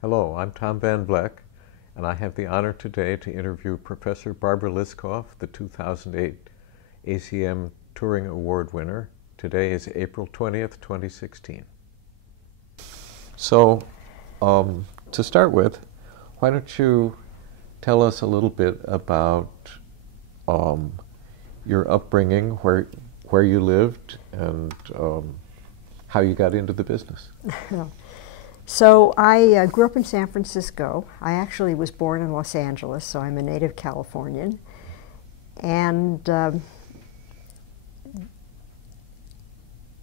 Hello, I'm Tom Van Vleck, and I have the honor today to interview Professor Barbara Liskov, the 2008 ACM Turing Award winner. Today is April 20th, 2016. So, to start with, why don't you tell us a little bit about your upbringing, where you lived, and how you got into the business? So I grew up in San Francisco. I actually was born in Los Angeles, so I'm a native Californian. And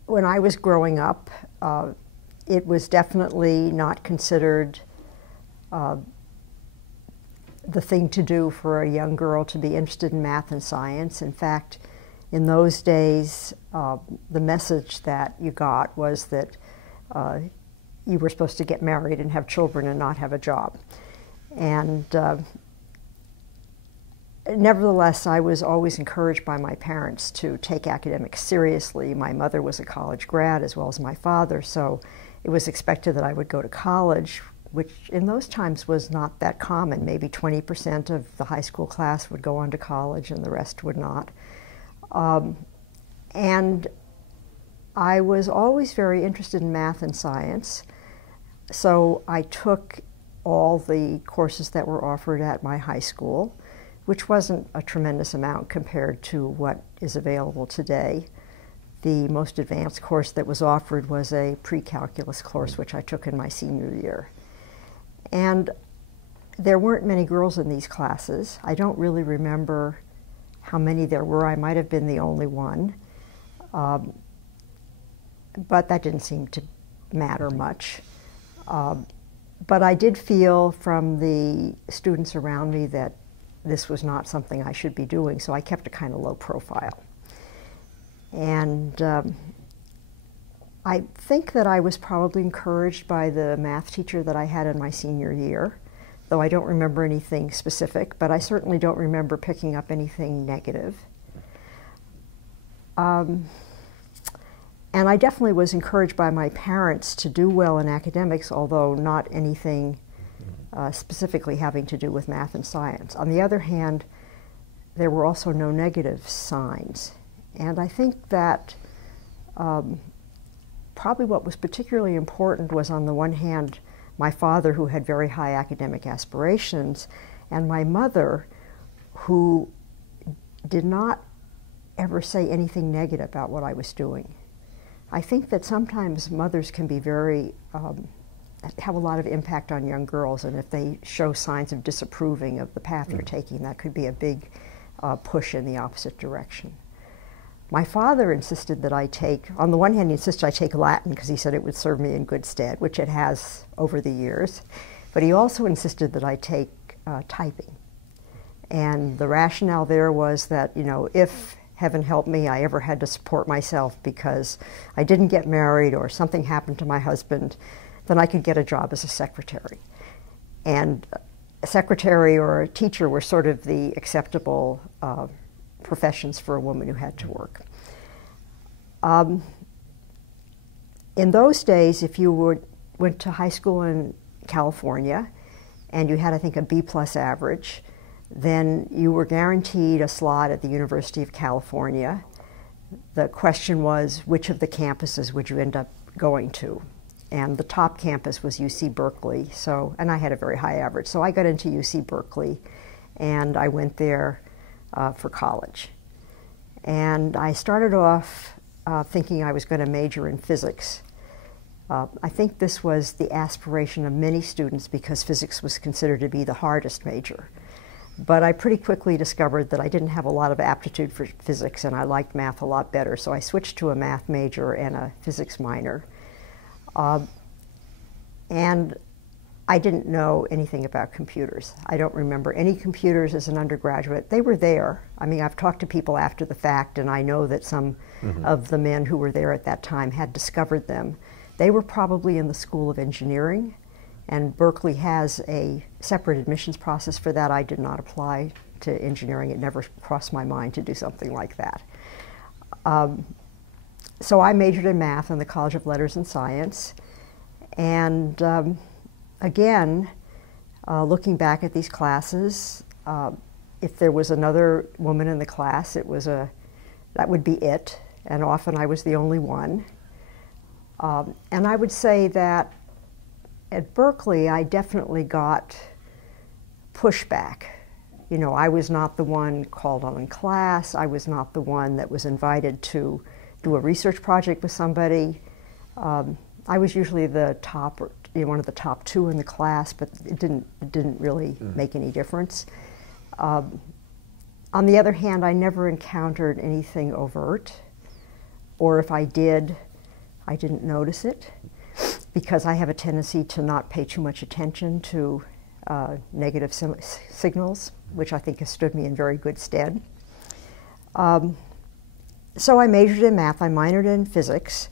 when I was growing up, it was definitely not considered the thing to do for a young girl to be interested in math and science. In fact, in those days, the message that you got was that you were supposed to get married and have children and not have a job. And nevertheless, I was always encouraged by my parents to take academics seriously. My mother was a college grad as well as my father, so it was expected that I would go to college, which in those times was not that common. Maybe 20% of the high school class would go on to college and the rest would not. And I was always very interested in math and science, so I took all the courses that were offered at my high school, which wasn't a tremendous amount compared to what is available today. The most advanced course that was offered was a pre-calculus course, which I took in my senior year. And there weren't many girls in these classes. I don't really remember how many there were. I might have been the only one. But that didn't seem to matter much. But I did feel from the students around me that this was not something I should be doing, so I kept a kind of low profile. And I think that I was probably encouraged by the math teacher that I had in my senior year, though I don't remember anything specific, but I certainly don't remember picking up anything negative. And I definitely was encouraged by my parents to do well in academics, although not anything specifically having to do with math and science. On the other hand, there were also no negative signs. And I think that probably what was particularly important was, on the one hand, my father, who had very high academic aspirations, and my mother, who did not ever say anything negative about what I was doing. I think that sometimes mothers can be have a lot of impact on young girls, and if they show signs of disapproving of the path they're taking, that could be a big push in the opposite direction. My father insisted that I take, on the one hand, he insisted I take Latin because he said it would serve me in good stead, which it has over the years, but he also insisted that I take typing. And the rationale there was that, you know, if, heaven help me, I ever had to support myself because I didn't get married or something happened to my husband, then I could get a job as a secretary. And a secretary or a teacher were sort of the acceptable professions for a woman who had to work. In those days, if you went to high school in California and you had, I think, a B+ average, then you were guaranteed a slot at the University of California. The question was, which of the campuses would you end up going to? And the top campus was UC Berkeley, and I had a very high average, so I got into UC Berkeley, and I went there for college. And I started off thinking I was going to major in physics. I think this was the aspiration of many students because physics was considered to be the hardest major. But I pretty quickly discovered that I didn't have a lot of aptitude for physics, and I liked math a lot better, so I switched to a math major and a physics minor. And I didn't know anything about computers. I don't remember any computers as an undergraduate. They were there. I mean, I've talked to people after the fact, and I know that some of the men who were there at that time had discovered them. They were probably in the School of Engineering, and Berkeley has a separate admissions process for that. I did not apply to engineering. It never crossed my mind to do something like that. So I majored in math in the College of Letters and Science, and again, looking back at these classes, if there was another woman in the class, that would be it, and often I was the only one. And I would say that at Berkeley, I definitely got pushback. You know, I was not the one called on in class. I was not the one that was invited to do a research project with somebody. I was usually the top, one of the top two in the class, but it didn't really make any difference. On the other hand, I never encountered anything overt, or if I did, I didn't notice it, because I have a tendency to not pay too much attention to negative signals, which I think has stood me in very good stead. So I majored in math, I minored in physics,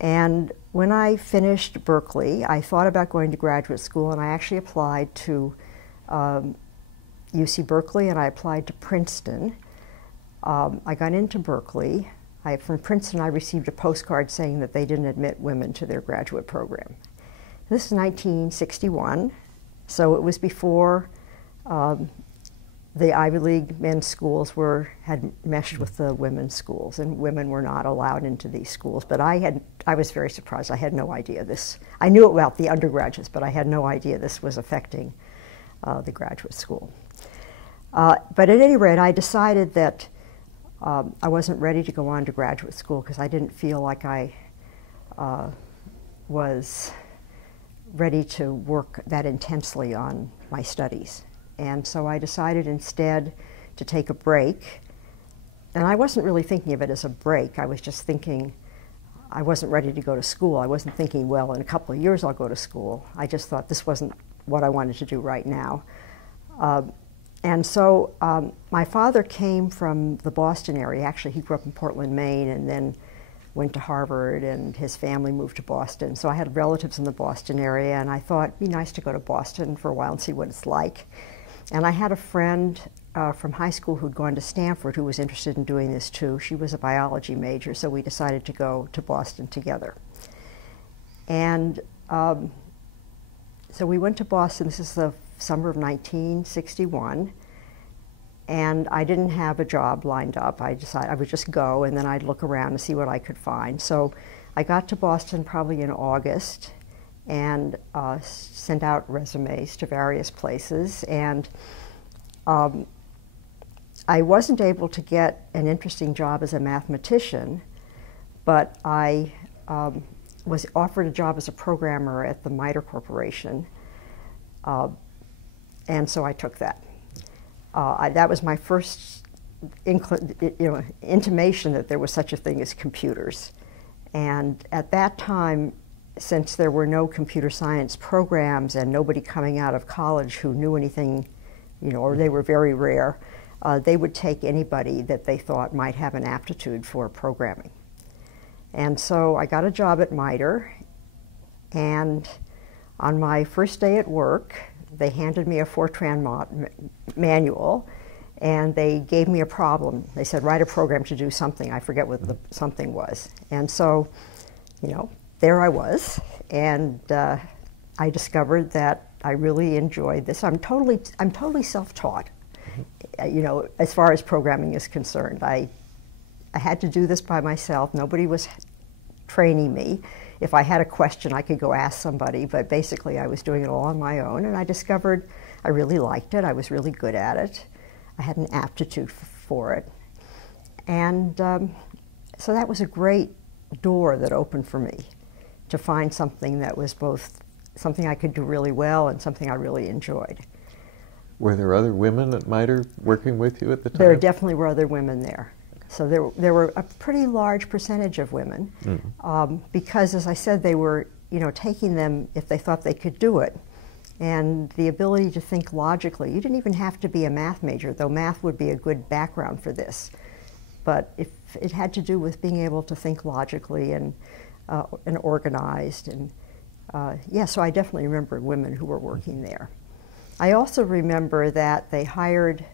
and when I finished Berkeley, I thought about going to graduate school, and I actually applied to UC Berkeley, and I applied to Princeton. I got into Berkeley. From Princeton, I received a postcard saying that they didn't admit women to their graduate program. This is 1961, so it was before the Ivy League men's schools had meshed with the women's schools, and women were not allowed into these schools. But I was very surprised. I had no idea this. I knew about the undergraduates, but I had no idea this was affecting the graduate school. But at any rate, I decided that I wasn't ready to go on to graduate school because I didn't feel like I was ready to work that intensely on my studies. And so I decided instead to take a break. And I wasn't really thinking of it as a break. I was just thinking I wasn't ready to go to school. I wasn't thinking, well, in a couple of years I'll go to school. I just thought this wasn't what I wanted to do right now. And so my father came from the Boston area. Actually, he grew up in Portland, Maine, and then went to Harvard, and his family moved to Boston. So I had relatives in the Boston area, and I thought it'd be nice to go to Boston for a while and see what it's like. And I had a friend from high school who'd gone to Stanford who was interested in doing this too. She was a biology major, so we decided to go to Boston together. And so we went to Boston. This is the summer of 1961, and I didn't have a job lined up. I decided I would just go, and then I'd look around to see what I could find. So I got to Boston probably in August, and sent out resumes to various places, and I wasn't able to get an interesting job as a mathematician, but I was offered a job as a programmer at the MITRE Corporation, and so I took that. That was my first intimation that there was such a thing as computers. And at that time, since there were no computer science programs and nobody coming out of college who knew anything, or they were very rare, they would take anybody that they thought might have an aptitude for programming. And so I got a job at MITRE, and on my first day at work, they handed me a Fortran manual, and they gave me a problem. They said, write a program to do something. I forget what the something was. And so, there I was, and I discovered that I really enjoyed this. I'm totally self-taught, as far as programming is concerned. I had to do this by myself. Nobody was training me. If I had a question, I could go ask somebody, but basically I was doing it all on my own, and I discovered I really liked it. I was really good at it. I had an aptitude for it. And so that was a great door that opened for me to find something that was both something I could do really well and something I really enjoyed. Were there other women at MITRE working with you at the time? There definitely were other women there. So there were a pretty large percentage of women, because, as I said, they were taking them if they thought they could do it. And the ability to think logically. You didn't even have to be a math major, though math would be a good background for this. But if it had to do with being able to think logically and organized, and so I definitely remember women who were working there. I also remember that they hired.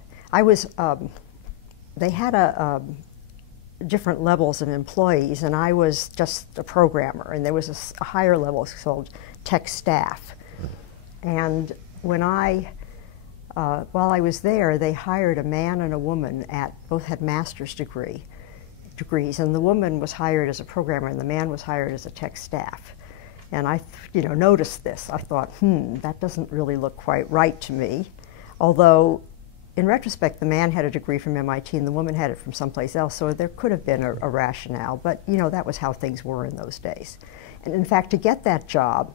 They had different levels of employees, and I was just a programmer, and there was a higher level called tech staff. And when while I was there, they hired a man and a woman both had master's degrees, and the woman was hired as a programmer and the man was hired as a tech staff. And I, noticed this. I thought, that doesn't really look quite right to me. Although, in retrospect, the man had a degree from MIT and the woman had it from someplace else, so there could have been a rationale. But, that was how things were in those days. And in fact, to get that job,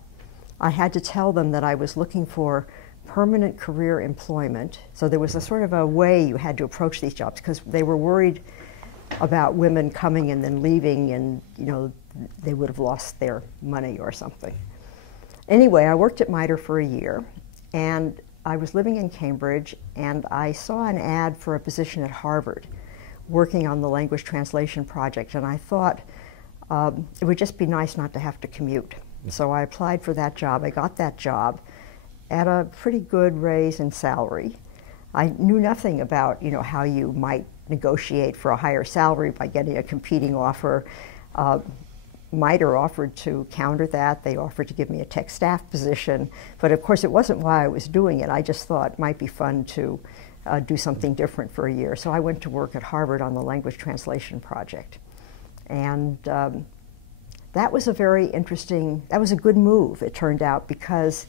I had to tell them that I was looking for permanent career employment. So there was a sort of a way you had to approach these jobs, because they were worried about women coming and then leaving, and they would have lost their money or something. Anyway, I worked at MITRE for a year, and I was living in Cambridge, and I saw an ad for a position at Harvard working on the language translation project, and I thought it would just be nice not to have to commute. So I applied for that job. I got that job at a pretty good raise in salary. I knew nothing about how you might negotiate for a higher salary by getting a competing offer. MITRE offered to counter that. They offered to give me a tech staff position, but of course it wasn't why I was doing it. I just thought it might be fun to do something different for a year. So I went to work at Harvard on the language translation project. And that was a that was a good move, it turned out, because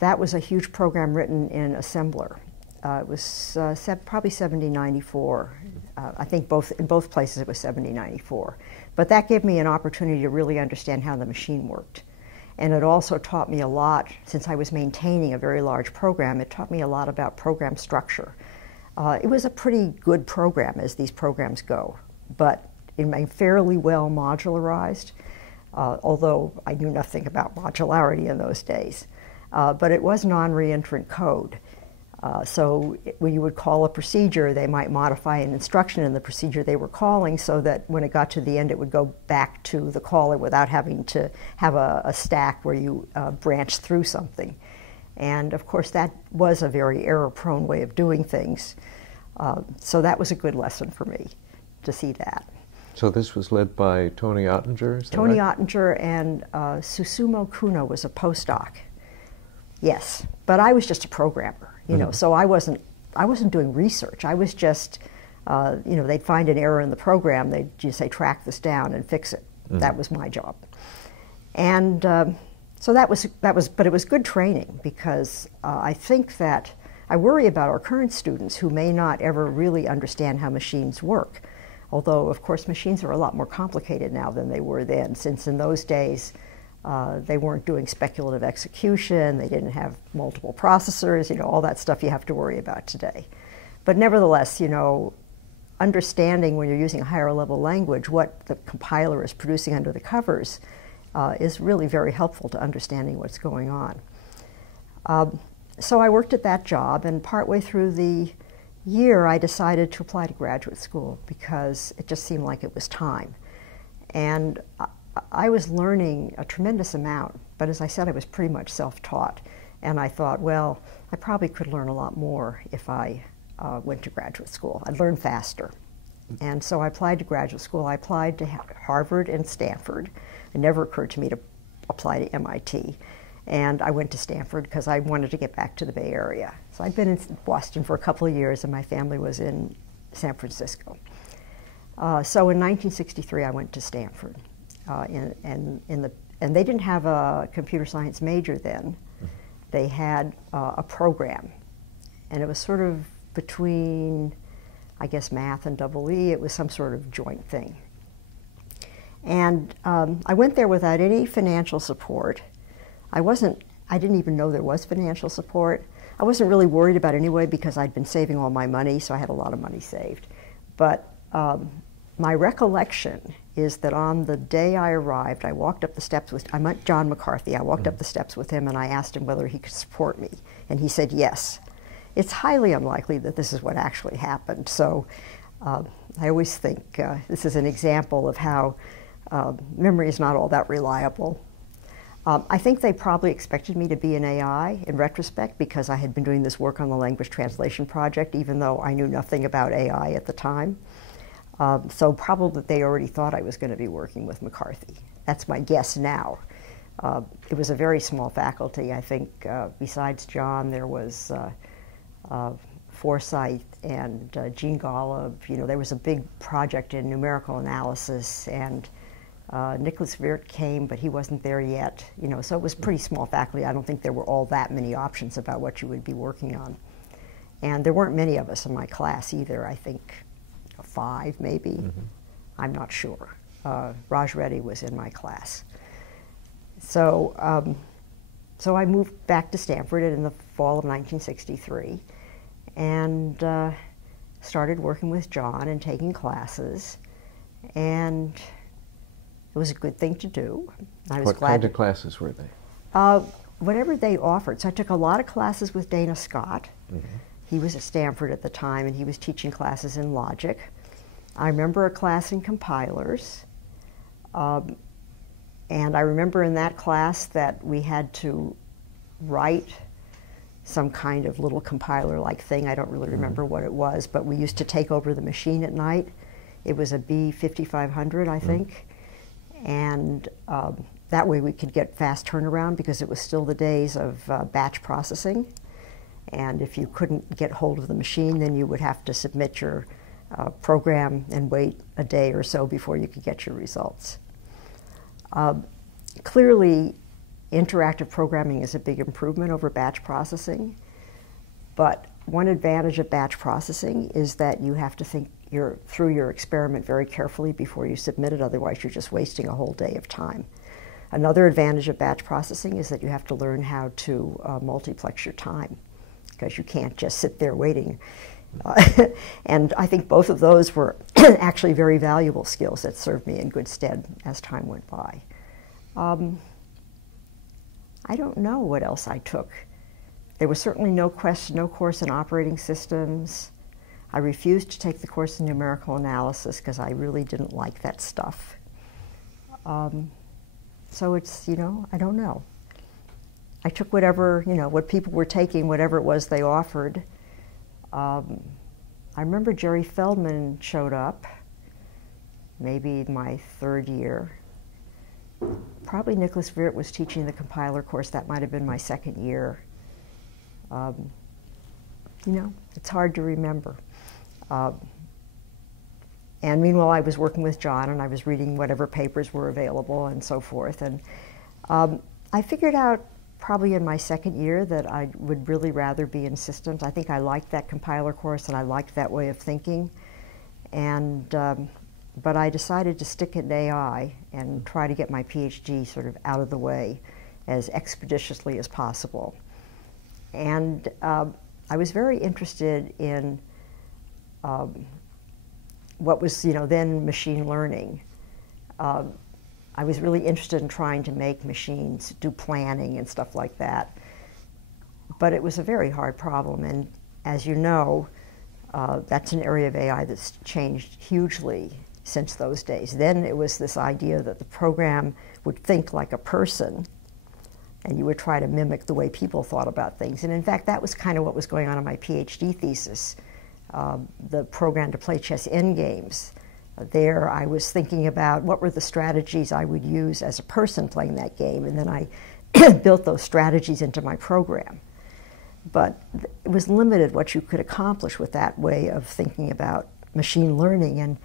that was a huge program written in assembler. It was probably 7094. I think in both places it was 7094. But that gave me an opportunity to really understand how the machine worked. And it also taught me a lot, since I was maintaining a very large program, it taught me a lot about program structure. It was a pretty good program as these programs go, but fairly well modularized, although I knew nothing about modularity in those days. But it was non-reentrant code. So when you would call a procedure, they might modify an instruction in the procedure they were calling so that when it got to the end, it would go back to the caller without having to have a stack where you branch through something. And of course, that was a very error-prone way of doing things. So that was a good lesson for me to see that. So this was led by Tony Ottinger, is that Tony right? Ottinger, and Susumu Kuno was a postdoc. Yes, but I was just a programmer, so I wasn't doing research. I was just, they'd find an error in the program, they'd just say, track this down and fix it. That was my job. And so but it was good training, because I think that I worry about our current students who may not ever really understand how machines work. Although, of course, machines are a lot more complicated now than they were then, since in those days, they weren't doing speculative execution, they didn't have multiple processors, all that stuff you have to worry about today. But nevertheless, understanding when you're using a higher level language what the compiler is producing under the covers is really very helpful to understanding what's going on. So I worked at that job, and partway through the year I decided to apply to graduate school because it just seemed like it was time. And I was learning a tremendous amount, but as I said, I was pretty much self-taught. And I thought, well, I probably could learn a lot more if I went to graduate school. I'd learn faster. And so I applied to graduate school. I applied to Harvard and Stanford. It never occurred to me to apply to MIT. And I went to Stanford because I wanted to get back to the Bay Area. So I'd been in Boston for a couple of years, and my family was in San Francisco. So in 1963, I went to Stanford. And they didn't have a computer science major then. They had a program, and it was sort of between, I guess, math and EE. It was some sort of joint thing. And I went there without any financial support. I didn't even know there was financial support. I wasn't really worried about it anyway because I'd been saving all my money, so I had a lot of money saved. But my recollection is that on the day I arrived, I walked up the steps I met John McCarthy. I walked up the steps with him and I asked him whether he could support me, and he said yes. It's highly unlikely that this is what actually happened, so I always think this is an example of how memory is not all that reliable. I think they probably expected me to be an AI in retrospect because I had been doing this work on the language translation project, even though I knew nothing about AI at the time. So probably they already thought I was going to be working with McCarthy. That's my guess now. It was a very small faculty. I think besides John, there was Forsyth and Gene Golub. You know, there was a big project in numerical analysis, and Nicholas Wirt came, but he wasn't there yet. You know, so it was pretty small faculty. I don't think there were all that many options about what you would be working on. And there weren't many of us in my class either. I think 5 maybe. Mm-hmm. I'm not sure. Raj Reddy was in my class. So, so I moved back to Stanford in the fall of 1963 and started working with John and taking classes. And it was a good thing to do. I was What glad kind of classes were they? Whatever they offered. So I took a lot of classes with Dana Scott. Mm-hmm. He was at Stanford at the time, and he was teaching classes in logic. I remember a class in compilers. And I remember in that class that we had to write some kind of little compiler-like thing. I don't really remember what it was, but we used to take over the machine at night. It was a B5500, I think. And that way we could get fast turnaround because it was still the days of batch processing. And if you couldn't get hold of the machine, then you would have to submit your program and wait a day or so before you could get your results. Clearly, interactive programming is a big improvement over batch processing, but one advantage of batch processing is that you have to think through your experiment very carefully before you submit it, otherwise you're just wasting a whole day of time. Another advantage of batch processing is that you have to learn how to multiplex your time, because you can't just sit there waiting. And I think both of those were actually very valuable skills that served me in good stead as time went by. I don't know what else I took. There was certainly no course in operating systems. I refused to take the course in numerical analysis because I really didn't like that stuff. So it's, you know, I don't know. I took whatever, you know, what people were taking, whatever it was they offered. I remember Jerry Feldman showed up, maybe my 3rd year. Probably Nicholas Wirt was teaching the compiler course. That might have been my 2nd year. You know, it's hard to remember. And meanwhile, I was working with John, and I was reading whatever papers were available and so forth. And I figured out probably in my 2nd year that I would really rather be in systems. I think I liked that compiler course, and I liked that way of thinking. And but I decided to stick at AI and try to get my PhD sort of out of the way as expeditiously as possible. And I was very interested in what was, you know, then machine learning. I was really interested in trying to make machines do planning and stuff like that. But it was a very hard problem, and as you know, that's an area of AI that's changed hugely since those days. Then it was this idea that the program would think like a person, and you would try to mimic the way people thought about things. And in fact, that was kind of what was going on in my PhD thesis, the program to play chess endgames. There I was thinking about what were the strategies I would use as a person playing that game, and then I built those strategies into my program. But it was limited what you could accomplish with that way of thinking about machine learning, and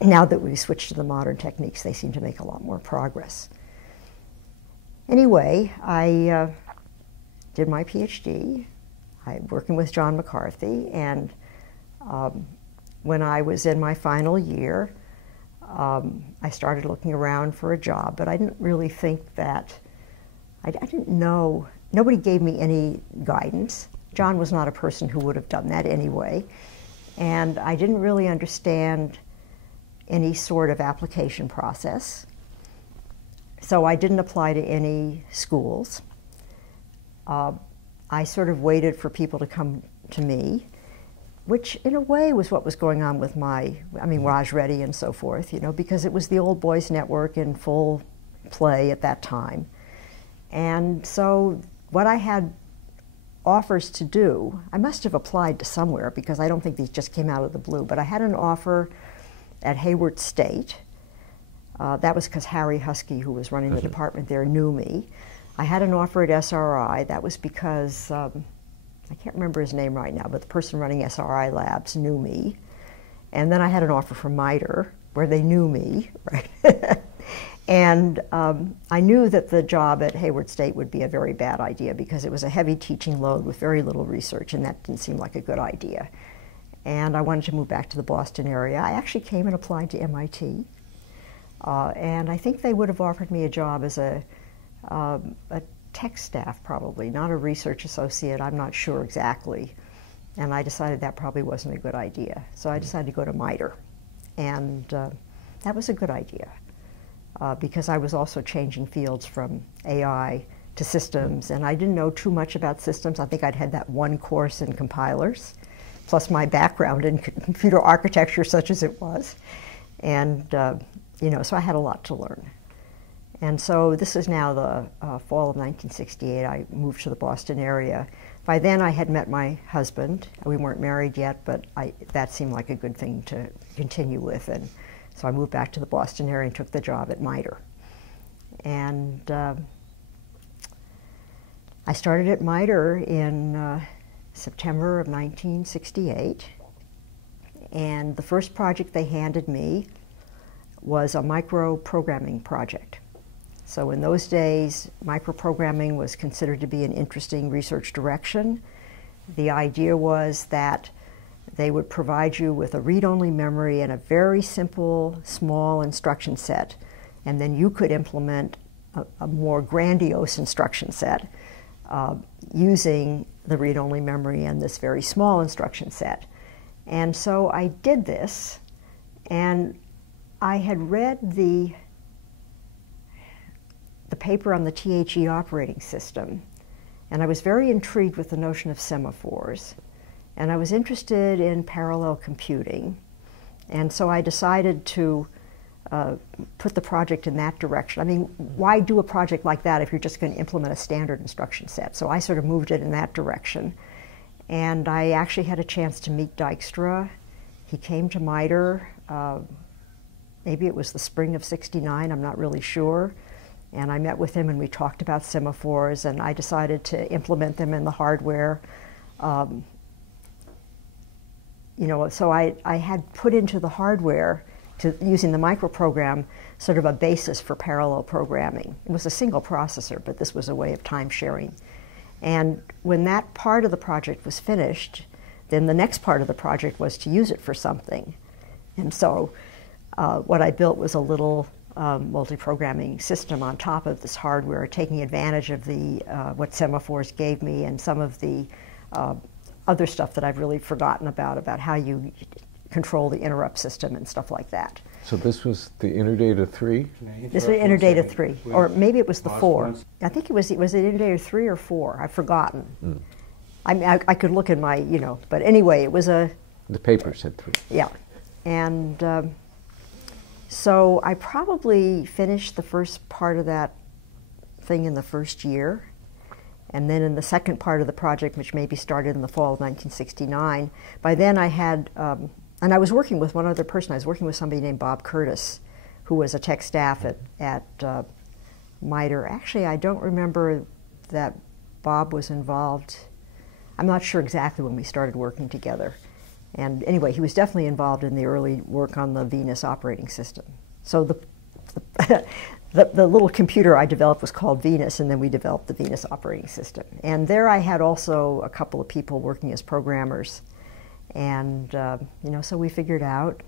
now that we switched to the modern techniques, they seem to make a lot more progress. Anyway, I did my PhD. I'm working with John McCarthy, and when I was in my final year, I started looking around for a job, but I didn't really think that, I didn't know, nobody gave me any guidance. John was not a person who would have done that anyway, and I didn't really understand any sort of application process. So I didn't apply to any schools. I sort of waited for people to come to me, which in a way was what was going on with Raj Reddy and so forth, you know, because it was the old boys network in full play at that time. And so what I had offers to do, I must have applied to somewhere because I don't think these just came out of the blue, but I had an offer at Hayward State That was because Harry Husky, who was running the department there, knew me. I had an offer at SRI. That was because, I can't remember his name right now, but the person running SRI Labs knew me. And then I had an offer from MITRE, where they knew me, right? And I knew that the job at Hayward State would be a very bad idea because it was a heavy teaching load with very little research, and that didn't seem like a good idea. And I wanted to move back to the Boston area. I actually came and applied to MIT. And I think they would have offered me a job as a tech staff, probably, not a research associate. I'm not sure exactly. And I decided that probably wasn't a good idea. So I decided to go to MITRE. And that was a good idea because I was also changing fields from AI to systems. And I didn't know too much about systems. I think I'd had that one course in compilers, plus my background in computer architecture, such as it was. And you know, so I had a lot to learn. And so this is now the fall of 1968. I moved to the Boston area. By then I had met my husband. We weren't married yet, but that seemed like a good thing to continue with. And so I moved back to the Boston area and took the job at MITRE. And I started at MITRE in September of 1968. And the first project they handed me was a microprogramming project. So in those days, microprogramming was considered to be an interesting research direction. The idea was that they would provide you with a read-only memory and a very simple, small instruction set, and then you could implement a more grandiose instruction set using the read-only memory and this very small instruction set. And so I did this, and I had read the paper on the THE operating system, and I was very intrigued with the notion of semaphores, and I was interested in parallel computing, and so I decided to put the project in that direction. I mean, why do a project like that if you're just going to implement a standard instruction set? So I sort of moved it in that direction, and I actually had a chance to meet Dijkstra. He came to MITRE. Maybe it was the spring of '69, I'm not really sure. And I met with him and we talked about semaphores, and I decided to implement them in the hardware. You know, so I had put into the hardware, using the microprogram, sort of a basis for parallel programming. It was a single processor, but this was a way of time sharing. And when that part of the project was finished, then the next part of the project was to use it for something. And so what I built was a little multi-programming system on top of this hardware, taking advantage of the what semaphores gave me and some of the other stuff that I've really forgotten about how you control the interrupt system and stuff like that. So this was the Interdata 3? This was Interdata 3, or maybe it was the 4. I think it was it Interdata 3 or 4? I've forgotten. Mm. I mean, I could look in my, you know, but anyway, it was a... The paper said 3. Yeah. And so I probably finished the first part of that thing in the first year. And then in the second part of the project, which maybe started in the fall of 1969, by then I had, and I was working with one other person. I was working with somebody named Bob Curtis, who was a tech staff at MITRE. Actually, I don't remember that Bob was involved. I'm not sure exactly when we started working together. And anyway, he was definitely involved in the early work on the Venus operating system. So the little computer I developed was called Venus, and then we developed the Venus operating system. And there I had also a couple of people working as programmers. And, you know, so we figured out,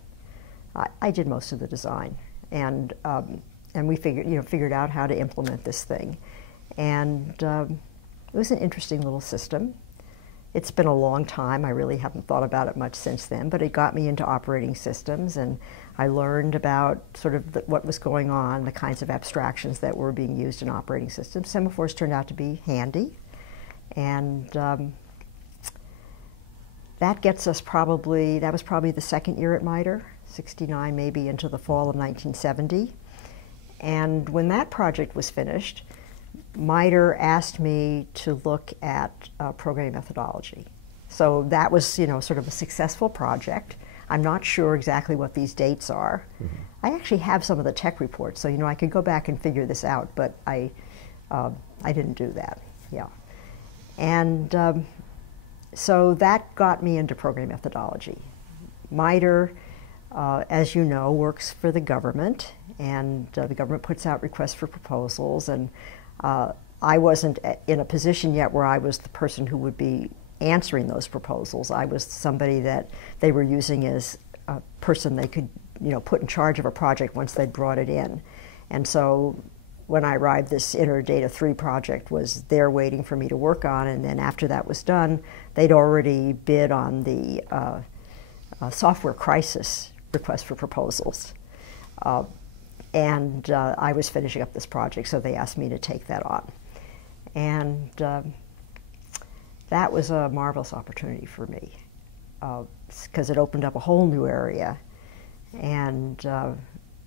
I did most of the design. And we figured out how to implement this thing. And it was an interesting little system. It's been a long time. I really haven't thought about it much since then, but it got me into operating systems, and I learned about sort of what was going on, the kinds of abstractions that were being used in operating systems. Semaphores turned out to be handy, and that gets us that was probably the second year at MITRE, '69 maybe into the fall of 1970. And when that project was finished, MITRE asked me to look at programming methodology. So that was, you know, sort of a successful project. I'm not sure exactly what these dates are. Mm-hmm. I actually have some of the tech reports, so I could go back and figure this out, but I didn't do that. Yeah, and so that got me into program methodology. MITRE, as you know, works for the government, and the government puts out requests for proposals, and I wasn't in a position yet where I was the person who would be answering those proposals. I was somebody that they were using as a person they could, put in charge of a project once they'd brought it in. And so when I arrived, this InterData 3 project was there waiting for me to work on, and then after that was done, they'd already bid on the software crisis request for proposals. And I was finishing up this project, so they asked me to take that on. And that was a marvelous opportunity for me, because it opened up a whole new area, and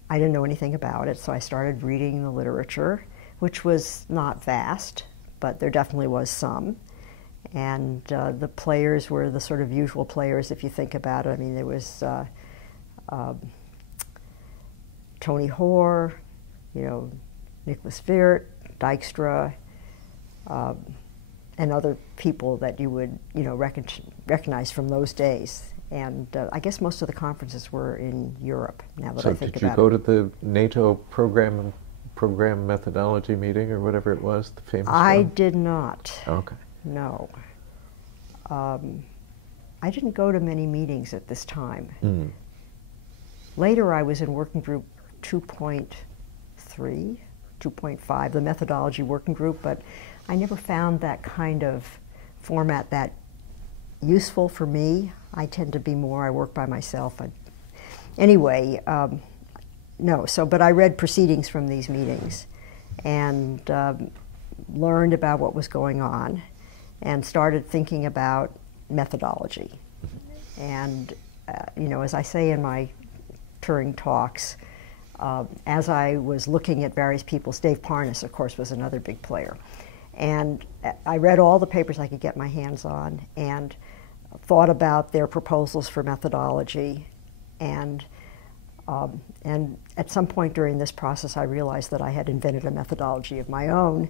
I didn't know anything about it, so I started reading the literature, which was not vast, but there definitely was some. And the players were the sort of usual players, if you think about it. I mean, there was Tony Hoare, Nicholas Wirth, Dijkstra, and other people that you would, recognize from those days. And I guess most of the conferences were in Europe, now that I think about it. So did you go to the NATO program methodology meeting, or whatever it was, the famous one? I did not. Okay. No. I didn't go to many meetings at this time. Mm. Later I was in working group 2.3, 2.5, the methodology working group, but I never found that kind of format that useful for me. I tend to be more, I work by myself. Anyway, no, but I read proceedings from these meetings and learned about what was going on and started thinking about methodology. And, as I say in my Turing talks, as I was looking at various people's, Dave Parnas, of course, was another big player. And I read all the papers I could get my hands on and thought about their proposals for methodology. And at some point during this process, I realized that I had invented a methodology of my own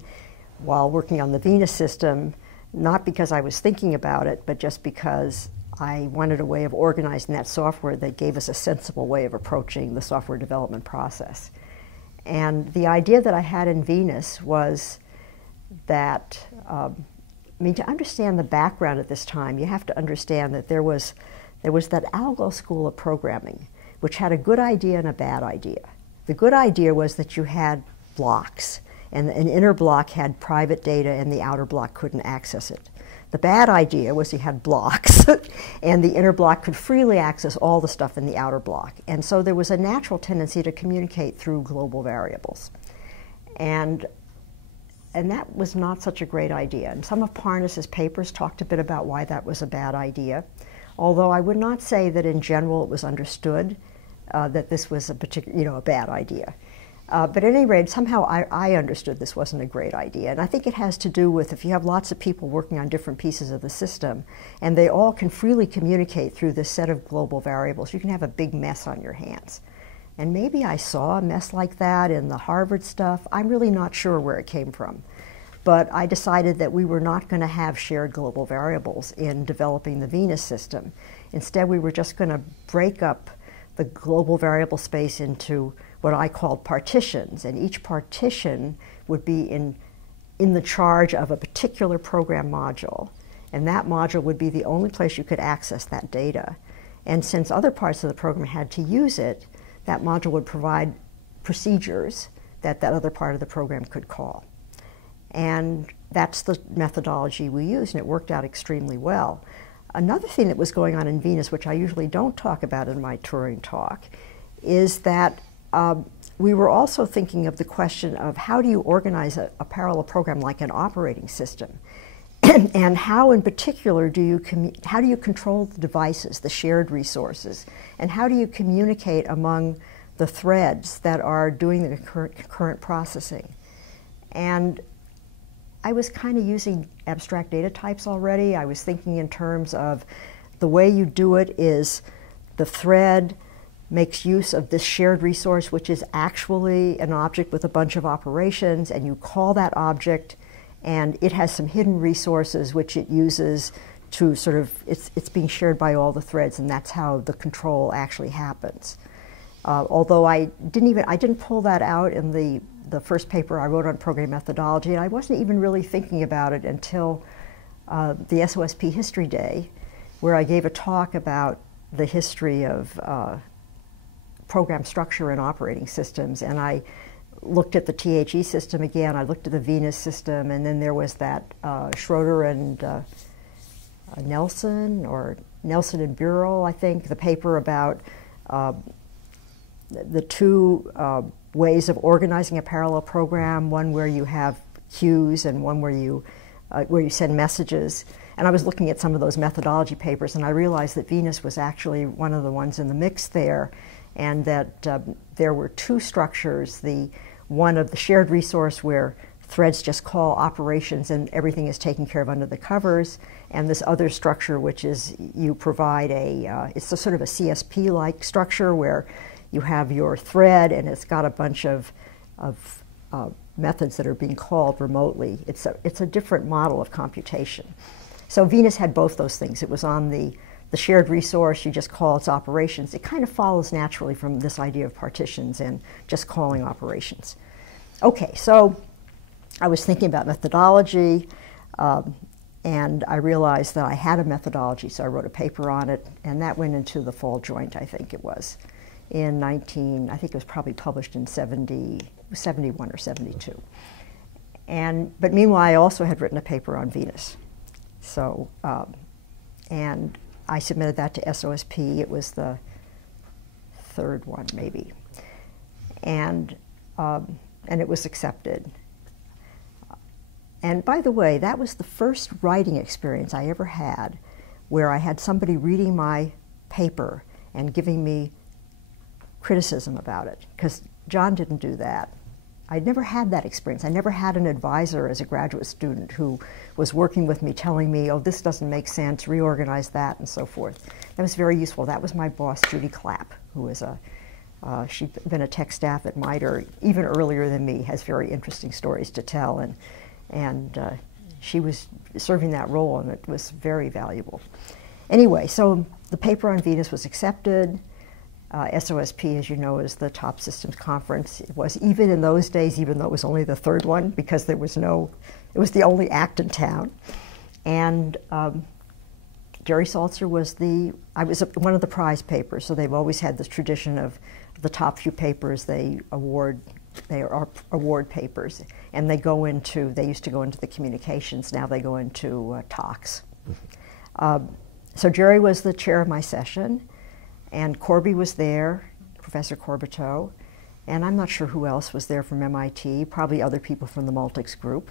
while working on the Venus system, not because I was thinking about it, but just because I wanted a way of organizing that software that gave us a sensible way of approaching the software development process. And the idea that I had in Venus was that, to understand the background at this time, you have to understand that there was that Algol school of programming, which had a good idea and a bad idea. The good idea was that you had blocks, and an inner block had private data and the outer block couldn't access it. The bad idea was you had blocks, and the inner block could freely access all the stuff in the outer block. And so there was a natural tendency to communicate through global variables. And that was not such a great idea. And some of Parnas's papers talked a bit about why that was a bad idea, although I would not say that in general it was understood that this was a particular, a bad idea. But at any rate, somehow I understood this wasn't a great idea. And I think it has to do with if you have lots of people working on different pieces of the system, and they all can freely communicate through this set of global variables, you can have a big mess on your hands. And maybe I saw a mess like that in the Harvard stuff. I'm really not sure where it came from. But I decided that we were not going to have shared global variables in developing the Venus system. Instead, we were just going to break up the global variable space into what I called partitions, and each partition would be in the charge of a particular program module, and that module would be the only place you could access that data. And since other parts of the program had to use it, that module would provide procedures that that other part of the program could call. And that's the methodology we used, and it worked out extremely well. Another thing that was going on in Venus, which I usually don't talk about in my Turing talk, is that we were also thinking of the question of how do you organize a parallel program like an operating system, and how in particular how do you control the devices, the shared resources, and how do you communicate among the threads that are doing the concurrent processing. And I was kind of using abstract data types already. I was thinking in terms of the way you do it is the thread makes use of this shared resource, which is actually an object with a bunch of operations, and you call that object, and it has some hidden resources which it uses to sort of, it's being shared by all the threads, and that's how the control actually happens. Although I didn't pull that out in the first paper I wrote on program methodology, and I wasn't even really thinking about it until the SOSP History Day, where I gave a talk about the history of program structure and operating systems, and I looked at the THE system again, I looked at the Venus system, and then there was that Schroeder and Nelson and Burrell, I think, the paper about the two ways of organizing a parallel program, one where you have queues and one where you send messages. And I was looking at some of those methodology papers, and I realized that Venus was actually one of the ones in the mix there, and that there were two structures, the one of the shared resource where threads just call operations and everything is taken care of under the covers, and this other structure which is you provide it's a sort of a CSP-like structure where you have your thread and it's got a bunch of methods that are being called remotely. It's a different model of computation. So Venus had both those things. It was on the shared resource, you just call its operations. It kind of follows naturally from this idea of partitions and just calling operations. Okay, so I was thinking about methodology, and I realized that I had a methodology, so I wrote a paper on it, and that went into the Fall Joint, I think it was, in I think it was probably published in 71 or 72. But meanwhile, I also had written a paper on Venus. So, and I submitted that to SOSP. It was the third one, maybe. And it was accepted. And by the way, that was the first writing experience I ever had where I had somebody reading my paper and giving me criticism about it, because John didn't do that. I'd never had that experience. I never had an advisor as a graduate student who was working with me telling me, oh, this doesn't make sense, reorganize that, and so forth. That was very useful. That was my boss, Judy Clapp, who was she'd been a tech staff at MITRE even earlier than me, has very interesting stories to tell, and she was serving that role, and it was very valuable. Anyway, so the paper on Venus was accepted. SOSP, as you know, is the top systems conference. It was, even in those days, even though it was only the third one, because it was the only act in town. And Jerry Saltzer was I was one of the prize papers, so they've always had this tradition of the top few papers they are award papers, and they used to go into the communications, now they go into talks. So Jerry was the chair of my session, and Corby was there, Professor Corbateau, and I'm not sure who else was there from MIT, probably other people from the Multics group.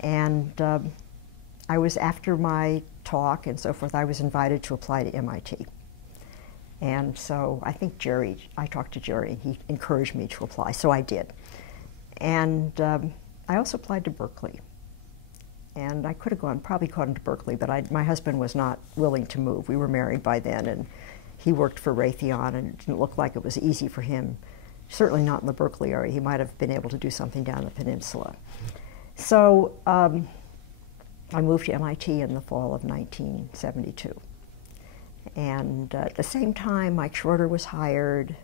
And I was, after my talk and so forth, I was invited to apply to MIT. And so I think I talked to Jerry, and he encouraged me to apply, so I did. And I also applied to Berkeley. And I could have probably gone to Berkeley, but my husband was not willing to move. We were married by then, and he worked for Raytheon, and it didn't look like it was easy for him, certainly not in the Berkeley area. He might have been able to do something down the peninsula. So I moved to MIT in the fall of 1972. And at the same time, Mike Schroeder was hired,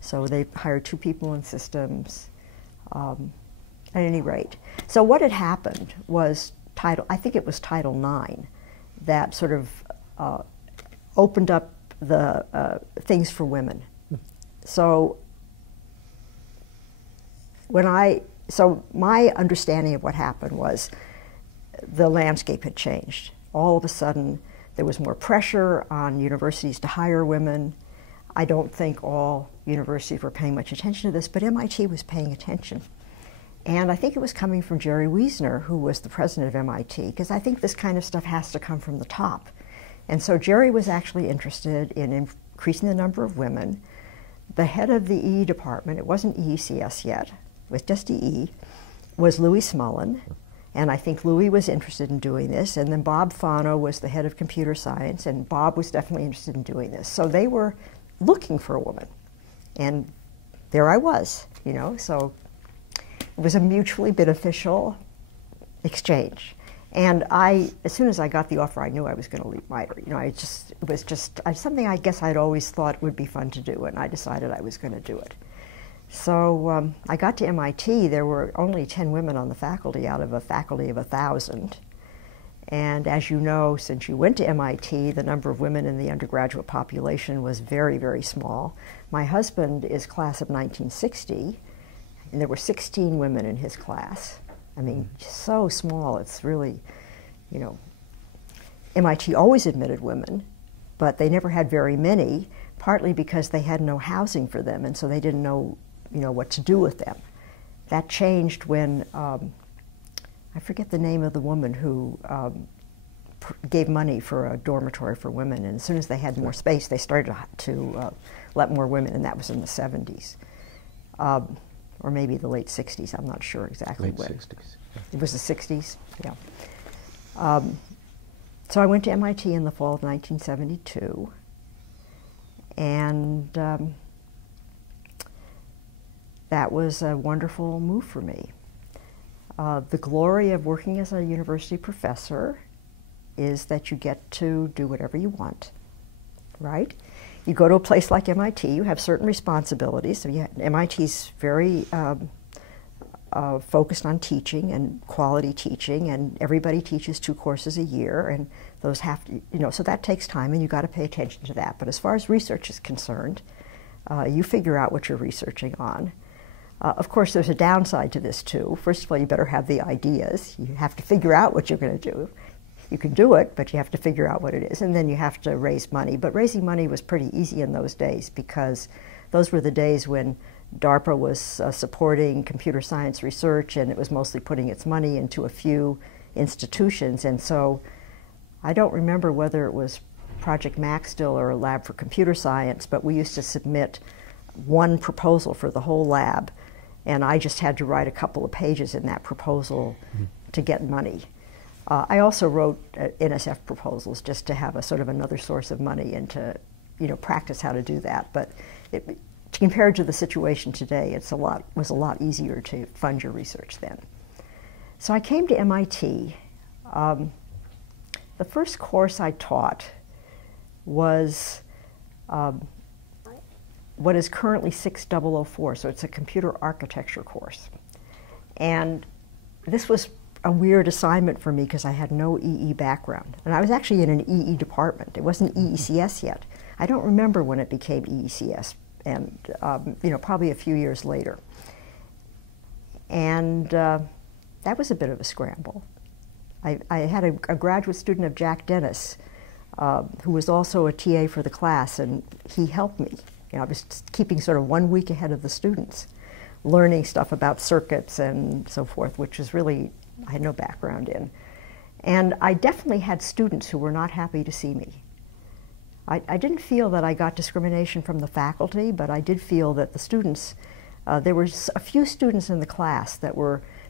so they hired 2 people in systems, at any rate. So what had happened was I think it was Title IX that sort of opened up the things for women. So my understanding of what happened was the landscape had changed. All of a sudden, there was more pressure on universities to hire women. I don't think all universities were paying much attention to this, but MIT was paying attention. And I think it was coming from Jerry Wiesner, who was the president of MIT, because I think this kind of stuff has to come from the top. And so Jerry was actually interested in increasing the number of women. The head of the EE department, it wasn't EECS yet, it was just EE, was Louis Smullen, And I think Louis was interested in doing this, and then Bob Fano was the head of computer science, and Bob was definitely interested in doing this. So they were looking for a woman, and there I was, you know. So it was a mutually beneficial exchange. And as soon as I got the offer, I knew I was going to leave MITRE. You know, it was just something I guess I'd always thought would be fun to do, and I decided I was going to do it. So I got to MIT. There were only 10 women on the faculty out of a faculty of 1,000. And as you know, since you went to MIT, the number of women in the undergraduate population was very, very small. My husband is class of 1960, and there were 16 women in his class. I mean, so small. It's really, you know, MIT always admitted women, but they never had very many, partly because they had no housing for them, and so they didn't know, you know, what to do with them. That changed when, I forget the name of the woman who gave money for a dormitory for women, and as soon as they had more space, they started to let more women, and that was in the 70s. Or maybe the late 60s, I'm not sure exactly when. Late 60s. It was the 60s, yeah. So I went to MIT in the fall of 1972, and that was a wonderful move for me. The glory of working as a university professor is that you get to do whatever you want, right? You go to a place like MIT, you have certain responsibilities. So MIT's very focused on teaching and quality teaching, and everybody teaches 2 courses a year, and those have to, you know, so that takes time, and you got to pay attention to that. But as far as research is concerned, you figure out what you're researching on. Of course, there's a downside to this too. First of all, you better have the ideas. You have to figure out what you're going to do. You can do it, but you have to figure out what it is, and then you have to raise money. But raising money was pretty easy in those days, because those were the days when DARPA was supporting computer science research, and it was mostly putting its money into a few institutions. And so I don't remember whether it was Project Mac still or a Lab for Computer Science, but we used to submit one proposal for the whole lab, and I just had to write a couple of pages in that proposal to get money. I also wrote NSF proposals just to have a sort of another source of money and to, you know, practice how to do that. But compared to the situation today, was a lot easier to fund your research then. So I came to MIT. The first course I taught was what is currently 6004, so it's a computer architecture course. And this was a weird assignment for me because I had no EE background. And I was actually in an EE department. It wasn't EECS yet. I don't remember when it became EECS, and you know, probably a few years later. And that was a bit of a scramble. I had a graduate student of Jack Dennis, who was also a TA for the class, and he helped me. You know, I was keeping sort of 1 week ahead of the students, learning stuff about circuits and so forth, which is really, I had no background in. And I definitely had students who were not happy to see me. I didn't feel that I got discrimination from the faculty, but I did feel that the students, there were a few students in the class that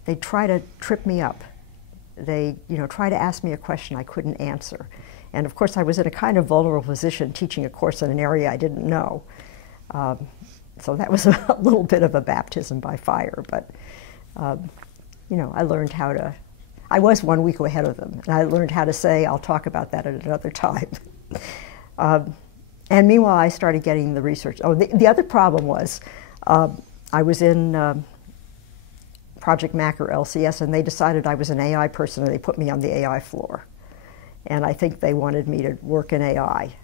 they'd try to trip me up. They, you know, try to ask me a question I couldn't answer. And of course I was in a kind of vulnerable position teaching a course in an area I didn't know. So that was a little bit of a baptism by fire, but you know, I learned how to, I was 1 week ahead of them, and I learned how to say, I'll talk about that at another time. And meanwhile, I started getting the research. Oh, the other problem was, I was in Project Mac or LCS, and they decided I was an AI person, and they put me on the AI floor. And I think they wanted me to work in AI.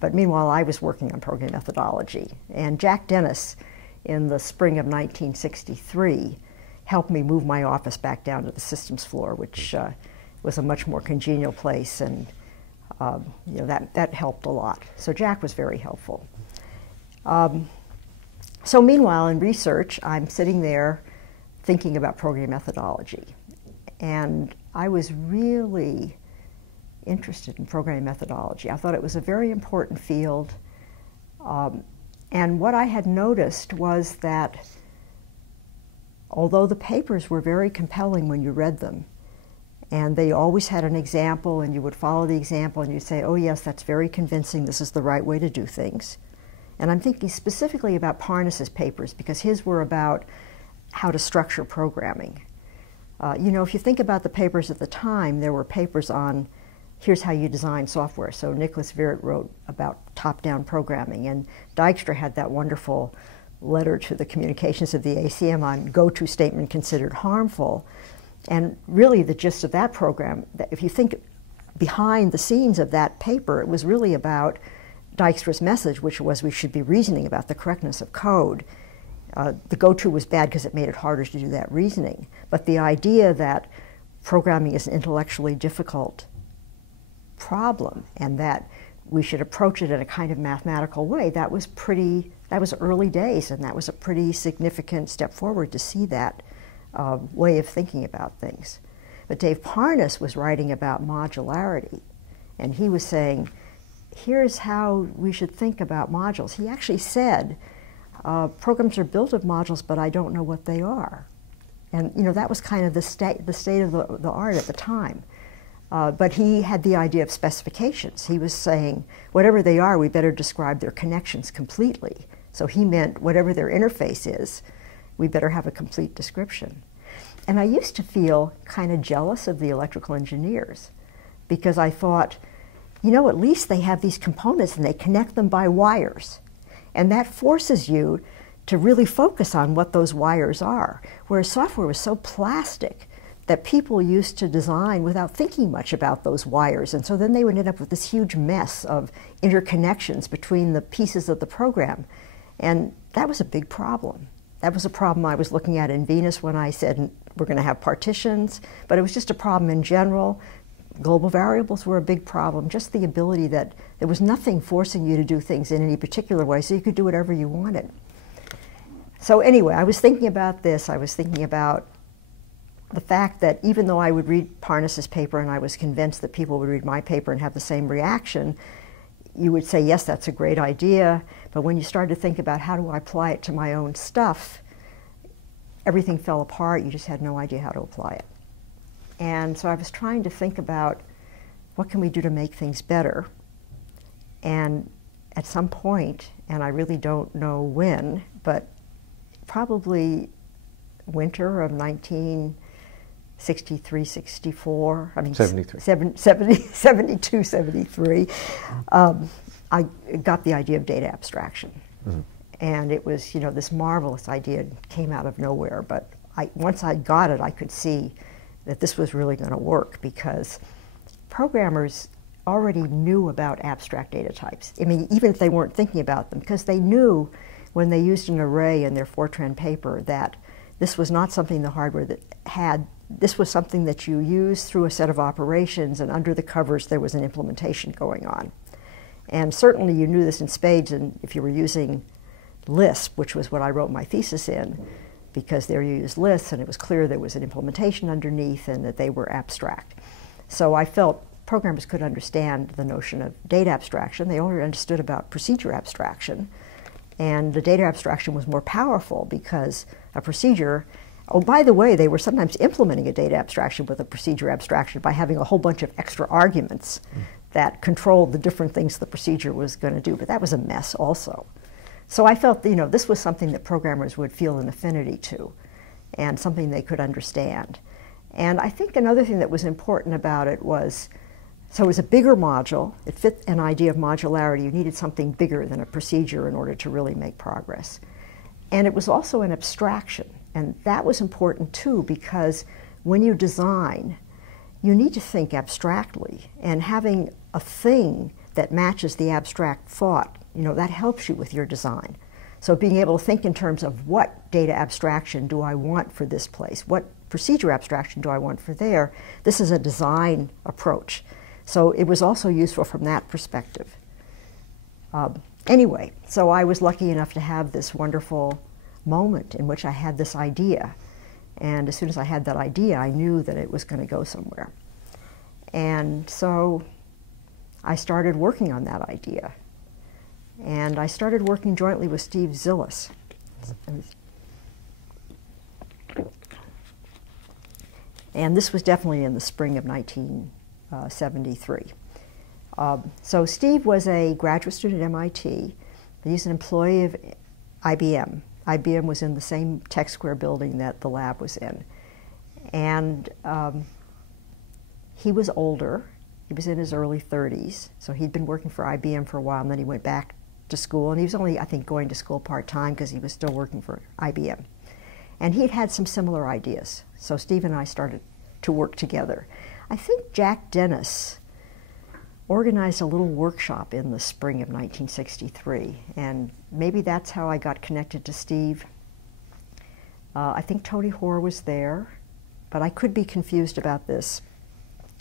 But meanwhile, I was working on program methodology. And Jack Dennis, in the spring of 1963, helped me move my office back down to the systems floor, which was a much more congenial place, and you know, that helped a lot. So Jack was very helpful. So meanwhile, in research, I'm sitting there thinking about program methodology. And I was really interested in programming methodology. I thought it was a very important field. And what I had noticed was that although the papers were very compelling when you read them, And they always had an example, and you would follow the example, and you'd say, oh yes, that's very convincing, this is the right way to do things. And I'm thinking specifically about Parnas's papers, because his were about how to structure programming. You know, if you think about the papers at the time, there were papers on here's how you design software. So Nicholas Wirth wrote about top-down programming, and Dijkstra had that wonderful letter to the communications of the ACM on go-to statement considered harmful. And really the gist of that program, if you think behind the scenes of that paper, it was really about Dijkstra's message, which was we should be reasoning about the correctness of code. The go-to was bad because it made it harder to do that reasoning. But the idea that programming is an intellectually difficult problem and that we should approach it in a kind of mathematical way, that was early days, and that was a pretty significant step forward to see that way of thinking about things. But Dave Parnas was writing about modularity, and he was saying, here's how we should think about modules. He actually said, programs are built of modules, but I don't know what they are. And you know, that was kind of the state of the art at the time. But he had the idea of specifications. He was saying, whatever they are, we better describe their connections completely. So he meant whatever their interface is, we better have a complete description. And I used to feel kind of jealous of the electrical engineers, because I thought, you know, at least they have these components and they connect them by wires. And that forces you to really focus on what those wires are. Whereas software was so plastic that people used to design without thinking much about those wires. And so then they would end up with this huge mess of interconnections between the pieces of the program. And that was a big problem. That was a problem I was looking at in Venus when I said we're going to have partitions, but it was just a problem in general. Global variables were a big problem, just the ability that there was nothing forcing you to do things in any particular way, so you could do whatever you wanted. So anyway, I was thinking about this. I was thinking about the fact that even though I would read Parnas's paper and I was convinced that people would read my paper and have the same reaction, you would say, yes, that's a great idea, but when you started to think about how do I apply it to my own stuff, everything fell apart. You just had no idea how to apply it. And so I was trying to think about what can we do to make things better. And at some point, and I really don't know when, but probably winter of 1963, 64, I mean 73. 72, 73, I got the idea of data abstraction. Mm-hmm. And it was, you know, this marvelous idea came out of nowhere, but once I got it, I could see that this was really going to work, because programmers already knew about abstract data types. I mean, even if they weren't thinking about them, because they knew when they used an array in their Fortran paper that this was not something the hardware that had, this was something that you used through a set of operations, and under the covers there was an implementation going on. And certainly you knew this in spades, and if you were using Lisp, which was what I wrote my thesis in, because there you used lists and it was clear there was an implementation underneath and that they were abstract. So I felt programmers could understand the notion of data abstraction. They only understood about procedure abstraction. And the data abstraction was more powerful because a procedure, oh, by the way, they were sometimes implementing a data abstraction with a procedure abstraction by having a whole bunch of extra arguments that controlled the different things the procedure was going to do. But that was a mess also. So I felt, you know, this was something that programmers would feel an affinity to and something they could understand. And I think another thing that was important about it was, so it was a bigger module. It fit an idea of modularity. You needed something bigger than a procedure in order to really make progress. And it was also an abstraction. And that was important too, because when you design, you need to think abstractly. And having a thing that matches the abstract thought, you know, that helps you with your design. So being able to think in terms of what data abstraction do I want for this place? What procedure abstraction do I want for there? This is a design approach. So it was also useful from that perspective. Anyway, so I was lucky enough to have this wonderful moment in which I had this idea. And as soon as I had that idea, I knew that it was going to go somewhere. And so I started working on that idea. And I started working jointly with Steve Zillis. And this was definitely in the spring of 1973. So Steve was a graduate student at MIT. He's an employee of IBM. IBM was in the same Tech Square building that the lab was in. And he was older. He was in his early 30s. So he'd been working for IBM for a while, and then he went back to school. And he was only, I think, going to school part-time because he was still working for IBM. And he'd had some similar ideas. So Steve and I started to work together. I think Jack Dennis organized a little workshop in the spring of 1963, and maybe that's how I got connected to Steve. I think Tony Hoare was there, but I could be confused about this.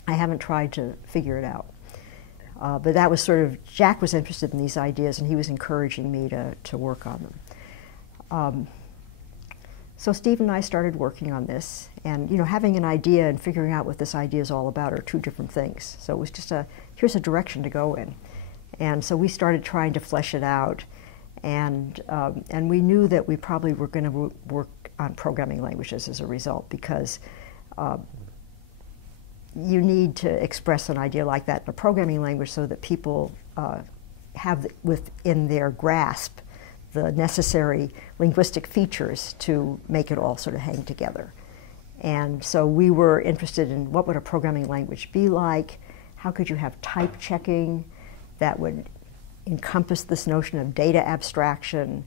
I haven't tried to figure it out. But that was sort of, Jack was interested in these ideas, and he was encouraging me to work on them. So Steve and I started working on this, and having an idea and figuring out what this idea is all about are two different things. So it was just here's a direction to go in. And so we started trying to flesh it out, and we knew that we probably were going to work on programming languages as a result, because you need to express an idea like that in a programming language so that people have within their grasp the necessary linguistic features to make it all sort of hang together. And so we were interested in what would a programming language be like, how could you have type checking that would encompass this notion of data abstraction,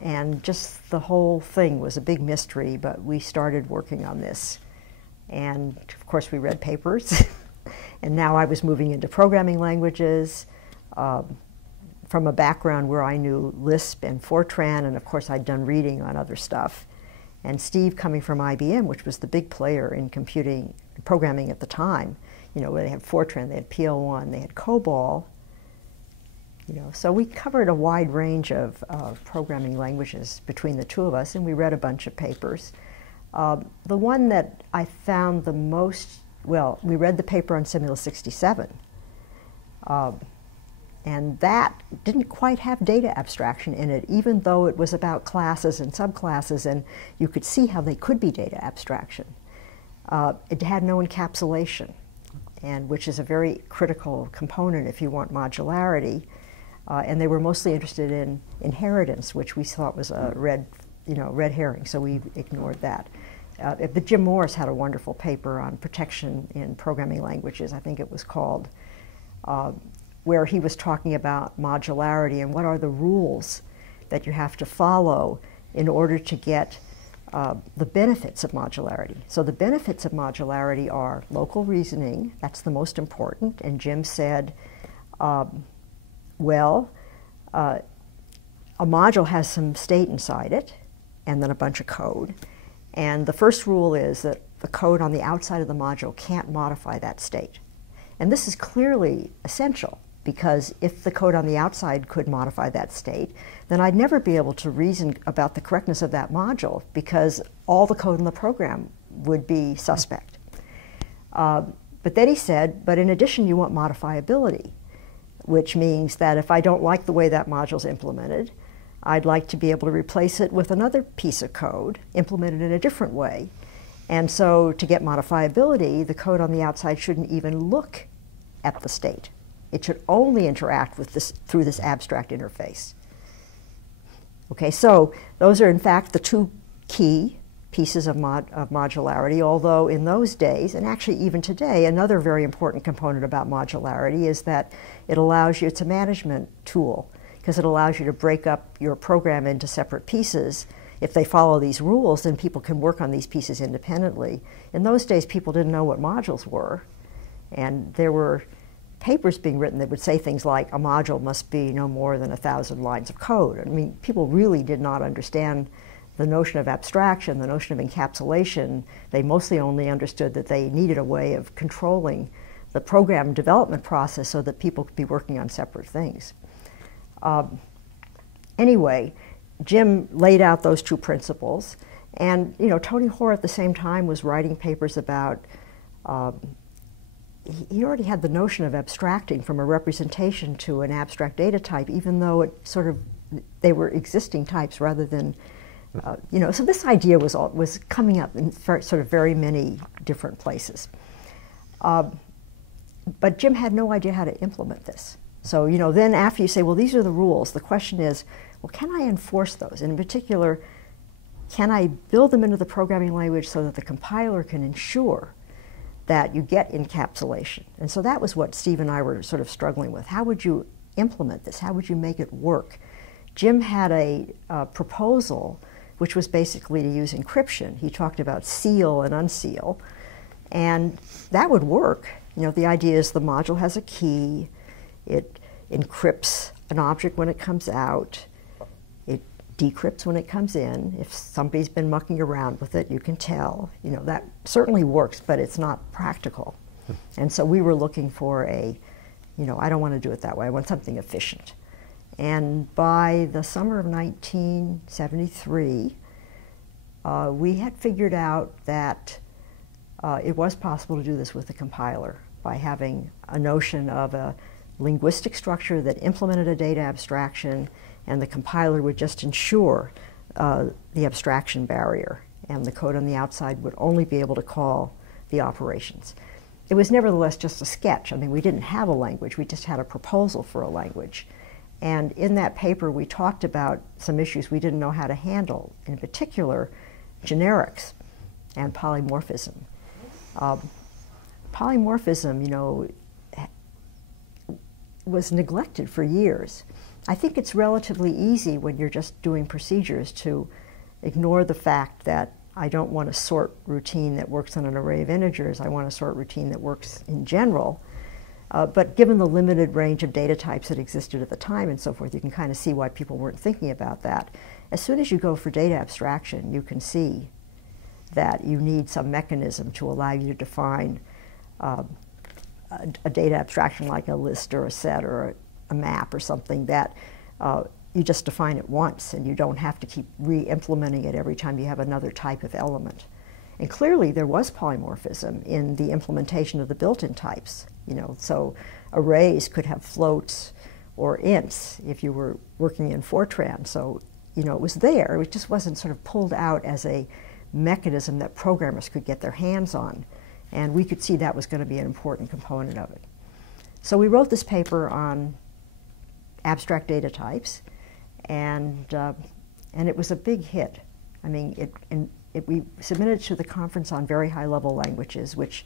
and just the whole thing was a big mystery, but we started working on this. And of course we read papers, and now I was moving into programming languages, from a background where I knew Lisp and Fortran, and of course I'd done reading on other stuff. And Steve, coming from IBM, which was the big player in computing programming at the time, they had Fortran, they had PL1, they had COBOL, so we covered a wide range of programming languages between the two of us, and we read a bunch of papers. The one that I found the most, well, we read the paper on Simula 67. And that didn't quite have data abstraction in it, even though it was about classes and subclasses, and you could see how they could be data abstraction. It had no encapsulation, and which is a very critical component if you want modularity. And they were mostly interested in inheritance, which we thought was a red herring, so we ignored that. But Jim Morris had a wonderful paper on protection in programming languages, I think it was called, where he was talking about modularity and what are the rules that you have to follow in order to get the benefits of modularity. So the benefits of modularity are local reasoning, that's the most important, and Jim said, a module has some state inside it, and then a bunch of code. And the first rule is that the code on the outside of the module can't modify that state. And this is clearly essential, because if the code on the outside could modify that state, then I'd never be able to reason about the correctness of that module, because all the code in the program would be suspect. But then he said, but in addition you want modifiability, which means that if I don't like the way that module's implemented, I'd like to be able to replace it with another piece of code implemented in a different way. And so to get modifiability, the code on the outside shouldn't even look at the state. It should only interact with this through this abstract interface. Okay, so those are in fact the two key pieces of modularity, although in those days, and actually even today, another very important component about modularity is that it allows you, it's a management tool, because it allows you to break up your program into separate pieces. If they follow these rules, then people can work on these pieces independently. In those days, people didn't know what modules were, and there were papers being written that would say things like, a module must be no more than 1,000 lines of code. I mean, people really did not understand the notion of abstraction, the notion of encapsulation. They mostly only understood that they needed a way of controlling the program development process so that people could be working on separate things. Anyway, Jim laid out those two principles, and Tony Hoare at the same time was writing papers about he already had the notion of abstracting from a representation to an abstract data type, even though it they were existing types rather than So this idea was coming up in sort of very many different places. But Jim had no idea how to implement this. So, then after you say, well, these are the rules, the question is, well, can I enforce those? And in particular, can I build them into the programming language so that the compiler can ensure that you get encapsulation? And so that was what Steve and I were sort of struggling with. How would you implement this? How would you make it work? Jim had a proposal which was basically to use encryption. He talked about seal and unseal, and that would work. The idea is the module has a key, it encrypts an object when it comes out, it decrypts when it comes in. If somebody's been mucking around with it, you can tell. That certainly works, but it's not practical. And so we were looking for I don't want to do it that way, I want something efficient. And by the summer of 1973, we had figured out that it was possible to do this with a compiler by having a notion of a linguistic structure that implemented a data abstraction, and the compiler would just ensure the abstraction barrier, and the code on the outside would only be able to call the operations. It was nevertheless just a sketch. I mean, we didn't have a language, we just had a proposal for a language. And in that paper, we talked about some issues we didn't know how to handle, in particular, generics and polymorphism. Polymorphism, was neglected for years. I think it's relatively easy when you're just doing procedures to ignore the fact that I don't want to sort routine that works on an array of integers. I want to sort routine that works in general. But given the limited range of data types that existed at the time and so forth, you can kind of see why people weren't thinking about that. As soon as you go for data abstraction, you can see that you need some mechanism to allow you to define a data abstraction like a list or a set or a map or something that you just define it once and you don't have to keep re-implementing it every time you have another type of element. And clearly there was polymorphism in the implementation of the built-in types. So arrays could have floats or ints if you were working in Fortran. So, it was there. It just wasn't sort of pulled out as a mechanism that programmers could get their hands on. And we could see that was going to be an important component of it. So we wrote this paper on abstract data types, and it was a big hit. I mean, we submitted to the Conference on Very High-Level Languages, which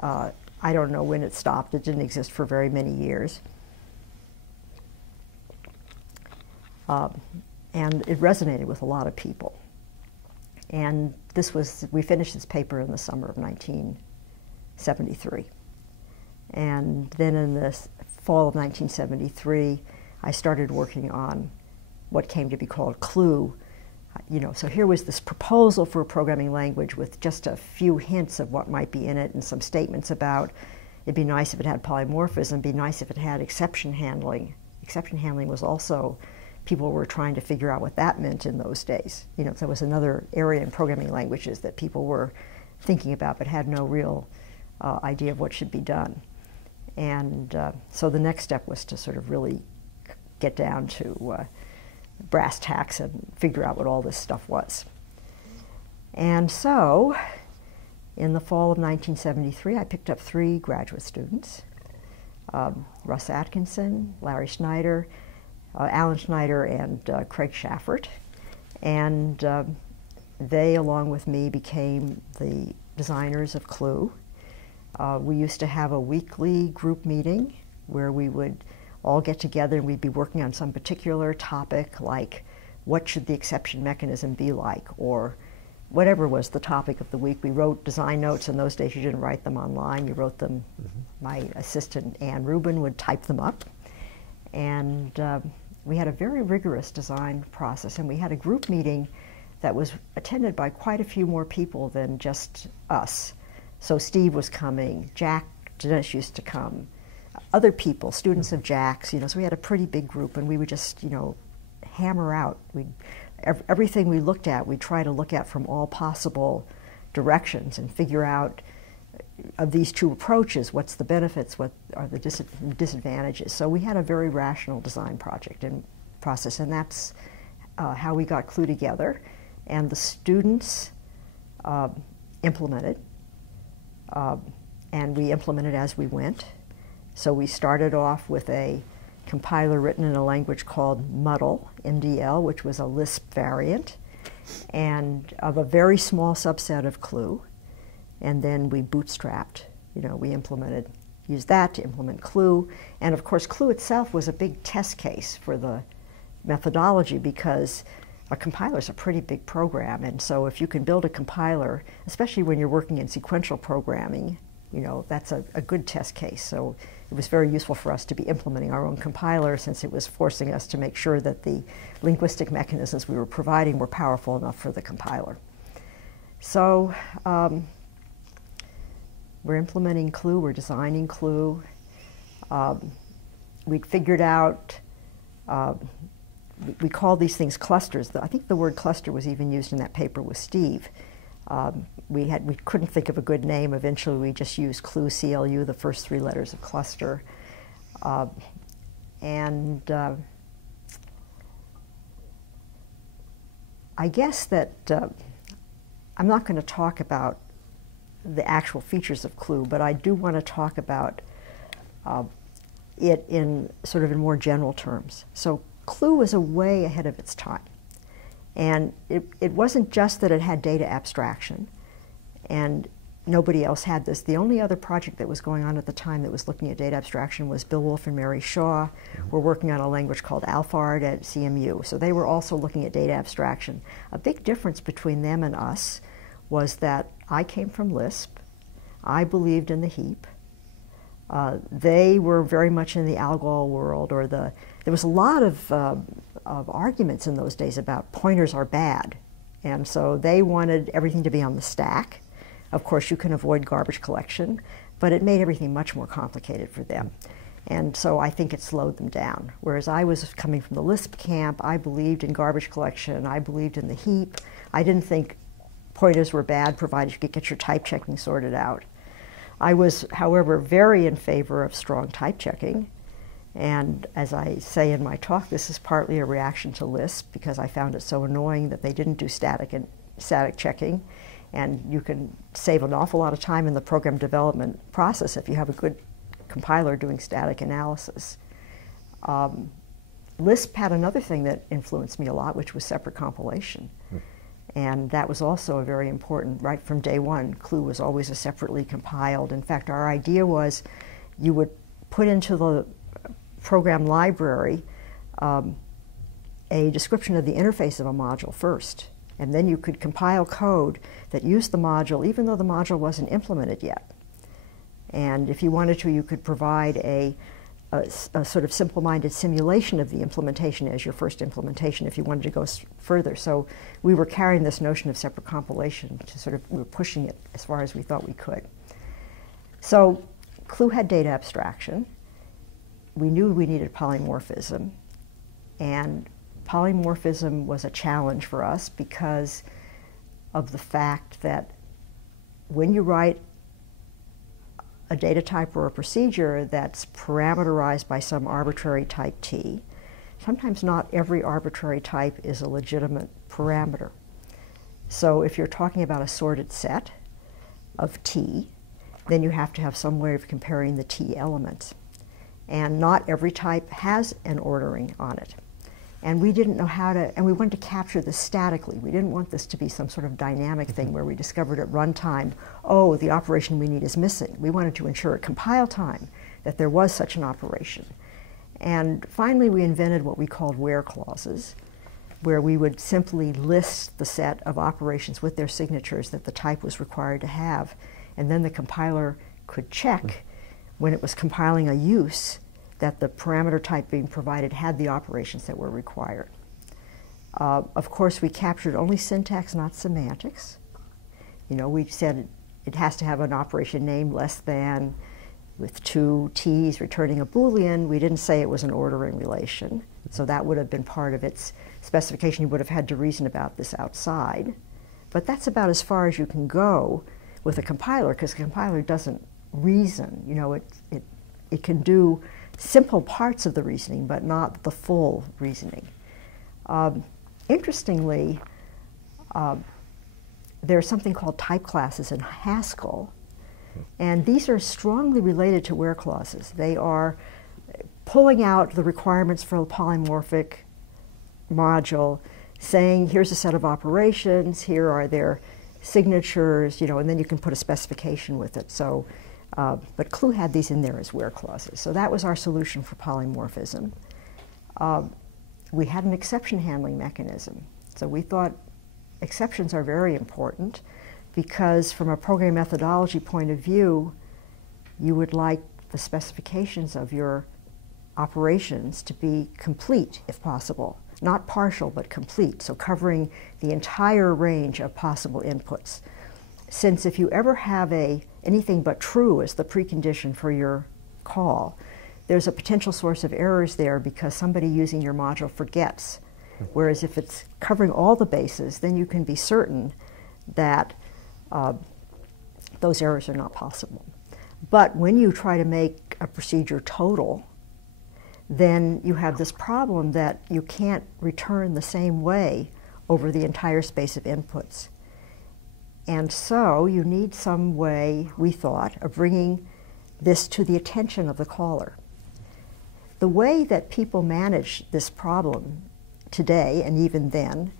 I don't know when it stopped. It didn't exist for very many years. And it resonated with a lot of people. And we finished this paper in the summer of 1973. And then in the fall of 1973, I started working on what came to be called CLUE. So here was this proposal for a programming language with just a few hints of what might be in it and some statements about it'd be nice if it had polymorphism, it'd be nice if it had exception handling. Exception handling was also, people were trying to figure out what that meant in those days. There was another area in programming languages that people were thinking about but had no real idea of what should be done. And so the next step was to sort of really get down to brass tacks and figure out what all this stuff was. And so, in the fall of 1973, I picked up 3 graduate students, Russ Atkinson, Larry Schneider, Alan Schneider, and Craig Schaffert. And they, along with me, became the designers of CLUE. We used to have a weekly group meeting where we would all get together and we'd be working on some particular topic, like what should the exception mechanism be like, or whatever was the topic of the week. We wrote design notes. In those days you didn't write them online, you wrote them. My assistant Ann Rubin would type them up. And we had a very rigorous design process, and we had a group meeting that was attended by quite a few more people than just us. So Steve was coming, Jack Dennis used to come, other people, students of Jack's, so we had a pretty big group, and we would just, hammer out. Everything we looked at, we'd try to look at from all possible directions and figure out, of these 2 approaches, what's the benefits, what are the disadvantages. So we had a very rational design project and process, and that's how we got CLUE together. and the students implemented, and we implemented as we went. So we started off with a compiler written in a language called MUDL, MDL, which was a Lisp variant, and of a very small subset of CLUE. And then we bootstrapped, we used that to implement CLUE. And of course, CLUE itself was a big test case for the methodology because a compiler is a pretty big program. And so if you can build a compiler, especially when you're working in sequential programming, that's a good test case. So it was very useful for us to be implementing our own compiler since it was forcing us to make sure that the linguistic mechanisms we were providing were powerful enough for the compiler. So we're implementing CLUE, we're designing CLUE. We figured out, we call these things clusters. I think the word cluster was even used in that paper with Steve. We couldn't think of a good name. Eventually we just used CLUE, CLU, the first 3 letters of cluster. I guess that I'm not going to talk about the actual features of CLUE, but I do want to talk about it in more general terms. So CLUE was way ahead of its time. And it wasn't just that it had data abstraction, and nobody else had this. The only other project that was going on at the time that was looking at data abstraction was Bill Wolf and Mary Shaw were working on a language called Alphard at CMU. So they were also looking at data abstraction. A big difference between them and us was that I came from Lisp. I believed in the heap. They were very much in the ALGOL world, there was a lot of arguments in those days about pointers are bad. And so they wanted everything to be on the stack. Of course, you can avoid garbage collection, but it made everything much more complicated for them. And so I think it slowed them down. Whereas I was coming from the Lisp camp, I believed in garbage collection, I believed in the heap. I didn't think pointers were bad, provided you could get your type checking sorted out. I was, however, very in favor of strong type checking. And as I say in my talk, this is partly a reaction to Lisp because I found it so annoying that they didn't do static checking. And you can save an awful lot of time in the program development process if you have a good compiler doing static analysis. Lisp had another thing that influenced me a lot, which was separate compilation. And that was also a very important, right from day one. CLUE was always a separately compiled. In fact, our idea was you would put into the program library a description of the interface of a module first. And then you could compile code that used the module even though the module wasn't implemented yet. And if you wanted to, you could provide a sort of simple-minded simulation of the implementation as your first implementation if you wanted to go further. So we were carrying this notion of separate compilation to we were pushing it as far as we thought we could. So CLUE had data abstraction. We knew we needed polymorphism, and polymorphism was a challenge for us because of the fact that when you write a data type or a procedure that's parameterized by some arbitrary type T, sometimes not every arbitrary type is a legitimate parameter. So if you're talking about a sorted set of T, then you have to have some way of comparing the T elements. And not every type has an ordering on it. And we didn't know how to, and we wanted to capture this statically. We didn't want this to be some sort of dynamic thing where we discovered at runtime, oh, the operation we need is missing. We wanted to ensure at compile time that there was such an operation. And finally, we invented what we called where clauses, where we would simply list the set of operations with their signatures that the type was required to have. And then the compiler could check when it was compiling a use that the parameter type being provided had the operations that were required. Of course, we captured only syntax, not semantics. We said it has to have an operation name less than with 2 T's returning a Boolean. We didn't say it was an ordering relation. So that would have been part of its specification. You would have had to reason about this outside. But that's about as far as you can go with a compiler, because the compiler doesn't reason. It can do simple parts of the reasoning, but not the full reasoning. Interestingly, there's something called type classes in Haskell, and these are strongly related to where clauses. They are pulling out the requirements for a polymorphic module, saying here's a set of operations, here are their signatures, you know, and then you can put a specification with it. So, but CLUE had these in there as where clauses. So that was our solution for polymorphism. We had an exception handling mechanism. So we thought exceptions are very important because from a program methodology point of view, you would like the specifications of your operations to be complete if possible. Not partial, but complete, so covering the entire range of possible inputs. Since if you ever have anything but true as the precondition for your call, there's a potential source of errors there because somebody using your module forgets. Whereas if it's covering all the bases, then you can be certain that those errors are not possible. But when you try to make a procedure total, then you have this problem that you can't return the same way over the entire space of inputs. And so you need some way, we thought, of bringing this to the attention of the caller. The way that people manage this problem today, and even then,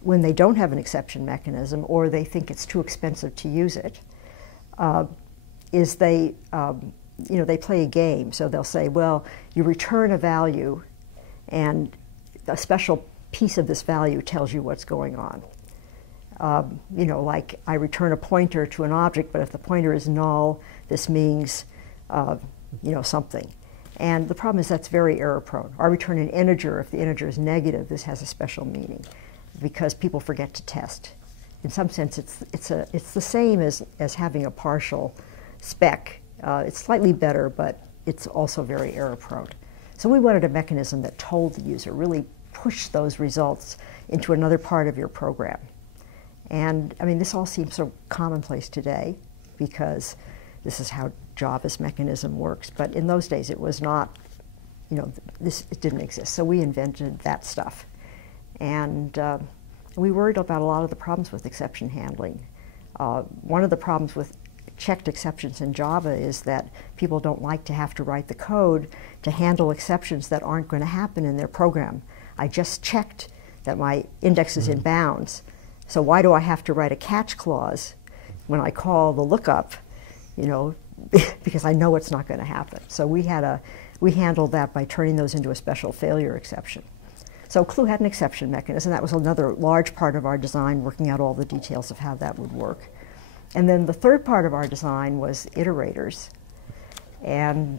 when they don't have an exception mechanism or they think it's too expensive to use it, is they play a game. So they'll say, well, you return a value and a special piece of this value tells you what's going on. Like I return a pointer to an object, but if the pointer is null, this means, something. And the problem is that's very error prone. Or return an integer. If the integer is negative, this has a special meaning because people forget to test. In some sense, it's the same as having a partial spec. It's slightly better, but it's also very error prone. So we wanted a mechanism that told the user, really push those results into another part of your program. And I mean, this all seems so commonplace today because this is how Java's mechanism works. But in those days, it was not, it didn't exist. So we invented that stuff. And we worried about a lot of the problems with exception handling. One of the problems with checked exceptions in Java is that people don't like to have to write the code to handle exceptions that aren't going to happen in their program. I just checked that my index is in bounds. So why do I have to write a catch clause when I call the lookup, because I know it's not going to happen. So we handled that by turning those into a special failure exception. So CLUE had an exception mechanism. That was another large part of our design, working out all the details of how that would work. And then the third part of our design was iterators. And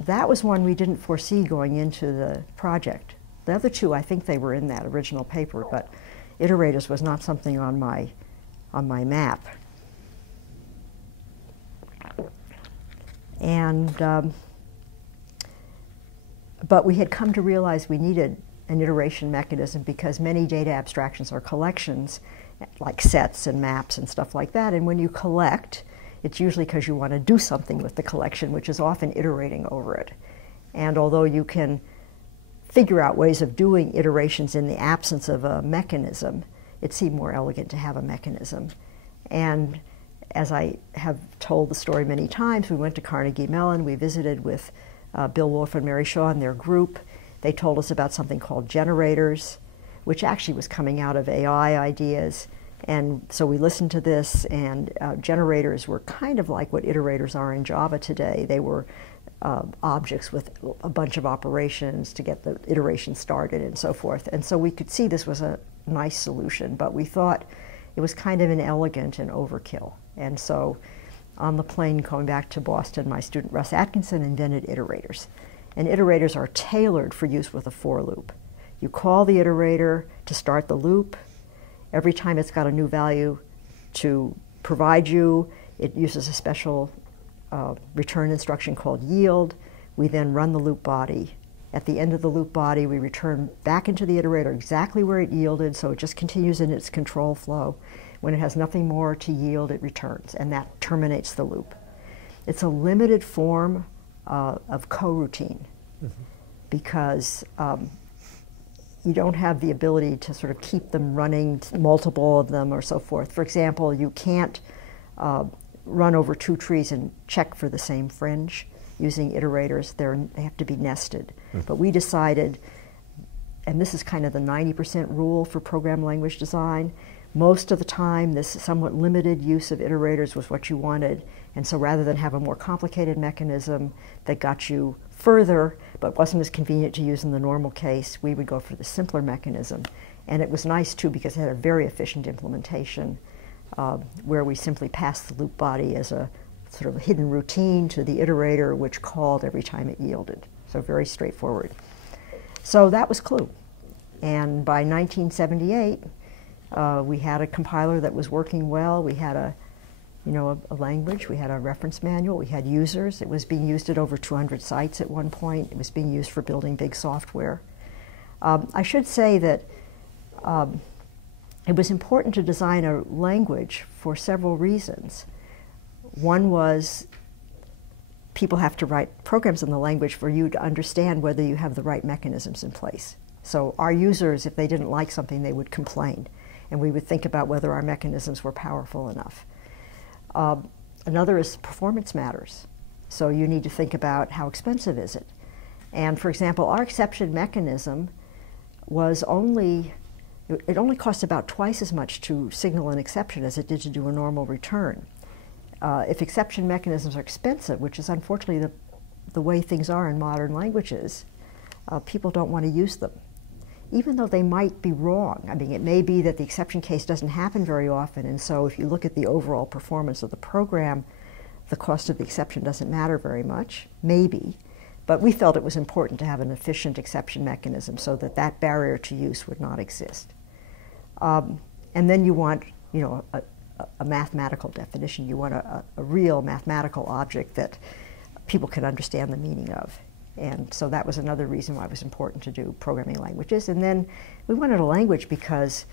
that was one we didn't foresee going into the project. The other two, I think they were in that original paper, but iterators was not something on my map. And but we had come to realize we needed an iteration mechanism because many data abstractions are collections, like sets and maps and stuff like that. And when you collect, it's usually because you want to do something with the collection, which is often iterating over it. And although you can figure out ways of doing iterations in the absence of a mechanism, it seemed more elegant to have a mechanism. And as I have told the story many times, we went to Carnegie Mellon, we visited with Bill Wolf and Mary Shaw and their group. They told us about something called generators, which actually was coming out of AI ideas. And so we listened to this, and generators were kind of like what iterators are in Java today. They were objects with a bunch of operations to get the iteration started and so forth. And so we could see this was a nice solution, but we thought it was kind of inelegant and overkill. And so on the plane going back to Boston, my student Russ Atkinson invented iterators. And iterators are tailored for use with a for loop. You call the iterator to start the loop. Every time it's got a new value to provide you, it uses a special return instruction called yield. We then run the loop body. At the end of the loop body, we return back into the iterator exactly where it yielded, so it just continues in its control flow. When it has nothing more to yield, it returns, and that terminates the loop. It's a limited form of coroutine because you don't have the ability to sort of keep them running, multiple of them or so forth. For example, you can't run over 2 trees and check for the same fringe using iterators. They have to be nested. But we decided, and this is kind of the 90% rule for program language design, most of the time this somewhat limited use of iterators was what you wanted. And so rather than have a more complicated mechanism that got you further but wasn't as convenient to use in the normal case, we would go for the simpler mechanism. And it was nice too because it had a very efficient implementation where we simply passed the loop body as a sort of hidden routine to the iterator, which called every time it yielded. So very straightforward. So that was CLUE. And by 1978, we had a compiler that was working well. We had a language. We had a reference manual. We had users. It was being used at over 200 sites at one point. It was being used for building big software. I should say that it was important to design a language for several reasons. One was people have to write programs in the language for you to understand whether you have the right mechanisms in place. So our users, if they didn't like something, they would complain. And we would think about whether our mechanisms were powerful enough. Another is performance matters. So you need to think about how expensive is it. And for example, our exception mechanism was it only cost about twice as much to signal an exception as it did to do a normal return. If exception mechanisms are expensive, which is unfortunately the way things are in modern languages, people don't want to use them. Even though they might be wrong. I mean, it may be that the exception case doesn't happen very often, and so if you look at the overall performance of the program, the cost of the exception doesn't matter very much, maybe. But we felt it was important to have an efficient exception mechanism so that that barrier to use would not exist. And then you want, a mathematical definition. You want a real mathematical object that people can understand the meaning of. And so that was another reason why it was important to do programming languages. And then we wanted a language because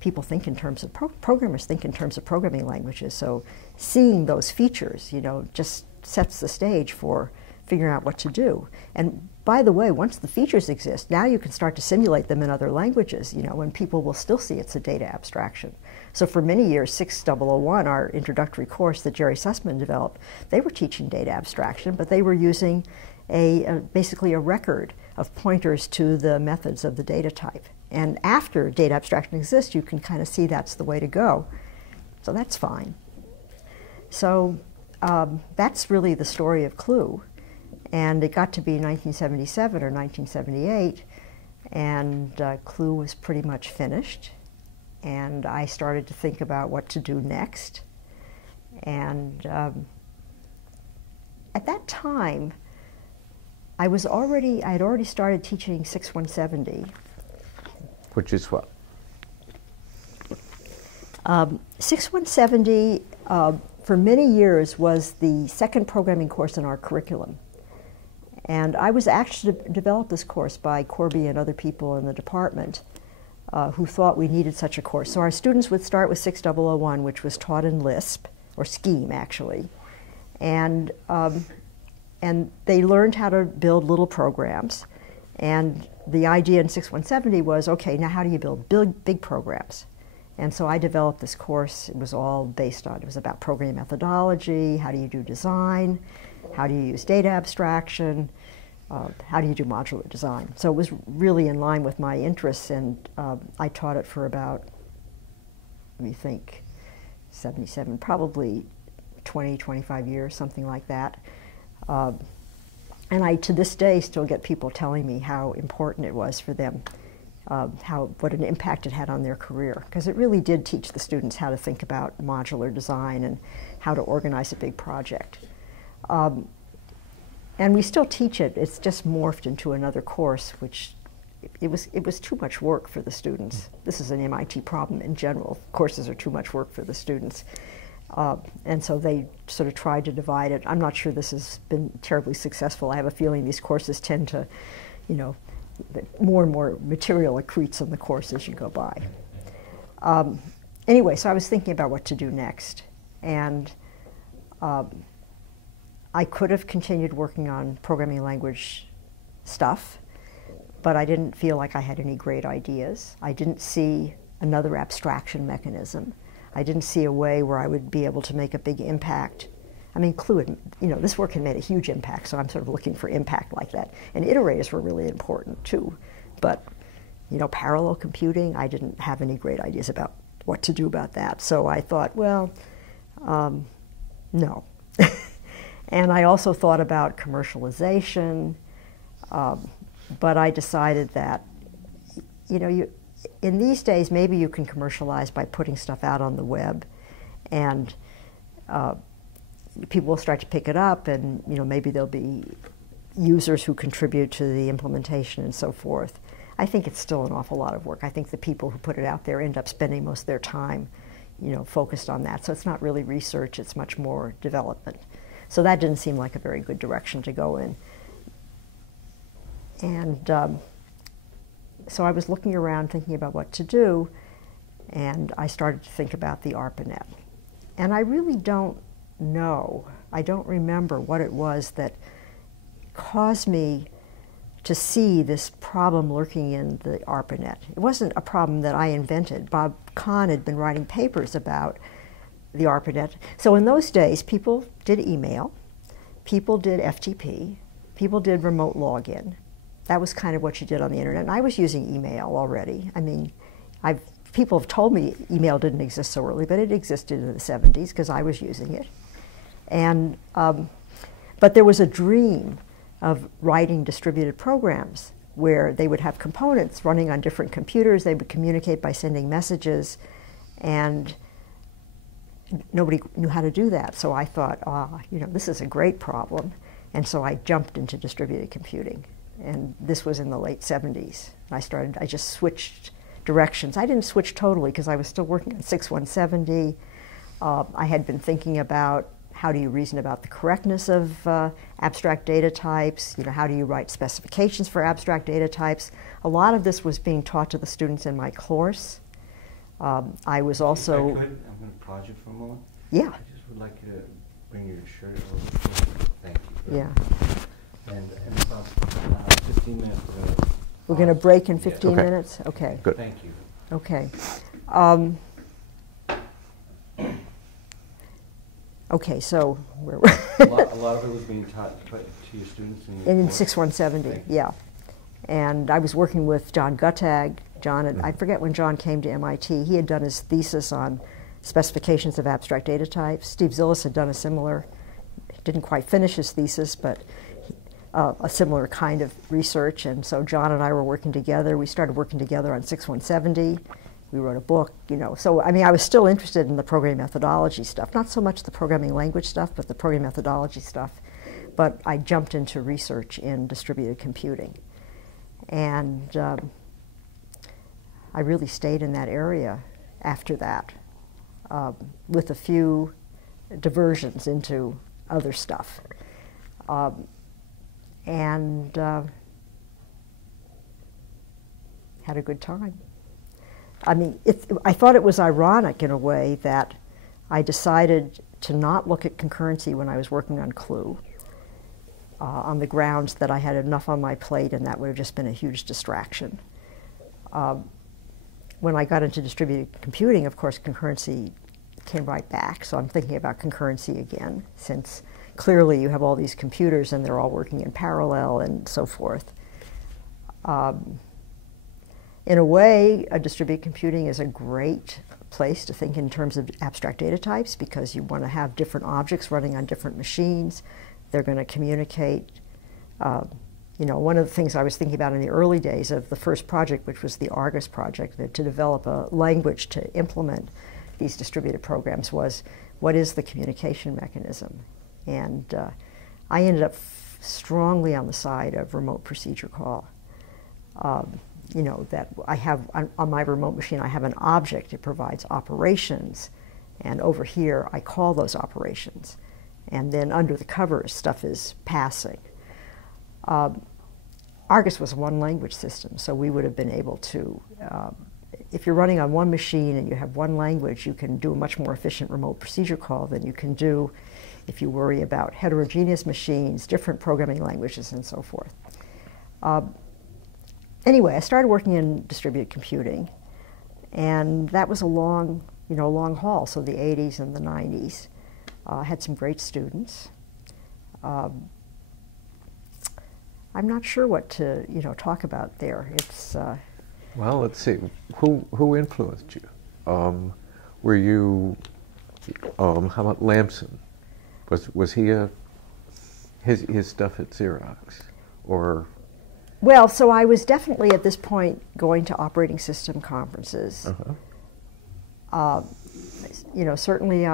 people think in terms of, programmers think in terms of programming languages. So seeing those features, just sets the stage for figuring out what to do. And by the way, once the features exist, now you can start to simulate them in other languages, and people will still see it's a data abstraction. So for many years, 6001, our introductory course that Jerry Sussman developed, they were teaching data abstraction, but they were using basically a record of pointers to the methods of the data type. And after data abstraction exists, you can kind of see that's the way to go. So that's fine. So that's really the story of CLUE. And it got to be 1977 or 1978, and CLUE was pretty much finished. And I started to think about what to do next. And at that time, I had already started teaching 6170. Which is what? 6170 for many years was the second programming course in our curriculum. And I was actually developed this course by Corby and other people in the department who thought we needed such a course. So our students would start with 6001, which was taught in Lisp, or Scheme actually. And they learned how to build little programs. And the idea in 6170 was, okay, now how do you build big programs? And so I developed this course. It was all based on, it was about programming methodology, how do you do design, how do you use data abstraction, how do you do modular design. So it was really in line with my interests, and I taught it for about, let me think, 77, probably 20, 25 years, something like that. And I, to this day, still get people telling me how important it was for them, what an impact it had on their career, because it really did teach the students how to think about modular design and how to organize a big project. And we still teach it. It's just morphed into another course, which it was too much work for the students. This is an MIT problem in general. Courses are too much work for the students. And so they sort of tried to divide it. I'm not sure this has been terribly successful. I have a feeling these courses tend to, more and more material accretes on the course as you go by. Anyway, so I was thinking about what to do next. And I could have continued working on programming language stuff, but I didn't feel like I had any great ideas. I didn't see another abstraction mechanism. I didn't see a way where I would be able to make a big impact. I mean, CLUE, this work had made a huge impact, so I'm sort of looking for impact like that. And iterators were really important too. But, parallel computing, I didn't have any great ideas about what to do about that. So I thought, well, no. And I also thought about commercialization, but I decided that, in these days, maybe you can commercialize by putting stuff out on the web, and people will start to pick it up, and maybe there'll be users who contribute to the implementation and so forth. I think it's still an awful lot of work. I think the people who put it out there end up spending most of their time, focused on that. So it's not really research, it's much more development. So that didn't seem like a very good direction to go in. And so I was looking around thinking about what to do, and I started to think about the ARPANET. And I really don't know, I don't remember what it was that caused me to see this problem lurking in the ARPANET. It wasn't a problem that I invented. Bob Kahn had been writing papers about the ARPANET. So in those days, people did email, people did FTP, people did remote login. That was kind of what you did on the internet. And I was using email already. I mean, people have told me email didn't exist so early, but it existed in the 70s because I was using it. And, but there was a dream of writing distributed programs where they would have components running on different computers, they would communicate by sending messages, and nobody knew how to do that. So I thought, this is a great problem. And so I jumped into distributed computing. And this was in the late 70s. I just switched directions. I didn't switch totally because I was still working on 6170. I had been thinking about how do you reason about the correctness of abstract data types, how do you write specifications for abstract data types. A lot of this was being taught to the students in my course. I was also... If I could, I'm going to pause you for a moment. Yeah. I just would like you to bring your shirt a little closer. Thank you. Yeah. And about 15 minutes. We're going to break in 15 Okay. minutes? Okay. Good. Thank you. Okay. Okay, so where were A lot of it was being taught to your students in in course? 6170, Right. yeah. And I was working with John Guttag. I forget when John came to MIT. He had done his thesis on specifications of abstract data types. Steve Zillis had done a similar, didn't quite finish his thesis, but a similar kind of research. And so John and I were working together. We started working together on 6170. We wrote a book, So, I was still interested in the programming methodology stuff. Not so much the programming language stuff, but the programming methodology stuff. But I jumped into research in distributed computing. And I really stayed in that area after that, with a few diversions into other stuff. And had a good time. I thought it was ironic in a way that I decided to not look at concurrency when I was working on CLUE, on the grounds that I had enough on my plate and that would have just been a huge distraction. When I got into distributed computing, of course, concurrency came right back, so I'm thinking about concurrency again, since clearly you have all these computers and they're all working in parallel and so forth. In a way, distributed computing is a great place to think in terms of abstract data types because you want to have different objects running on different machines. They're going to communicate. One of the things I was thinking about in the early days of the first project, which was the Argus project, to develop a language to implement these distributed programs, was what is the communication mechanism? And I ended up strongly on the side of remote procedure call. That I have, on my remote machine, I have an object. It provides operations. And over here, I call those operations. And then under the covers, stuff is passing. Argus was a one-language system, so we would have been able to, if you're running on one machine and you have one language, you can do a much more efficient remote procedure call than you can do if you worry about heterogeneous machines, different programming languages, and so forth. anyway, I started working in distributed computing, and that was a long haul, so the 80s and the 90s. I had some great students. I'm not sure what to talk about there. It's well, let's see. Who influenced you? Were you? How about Lamson? Was he his stuff at Xerox, or? Well, so I was definitely at this point going to operating system conferences. Certainly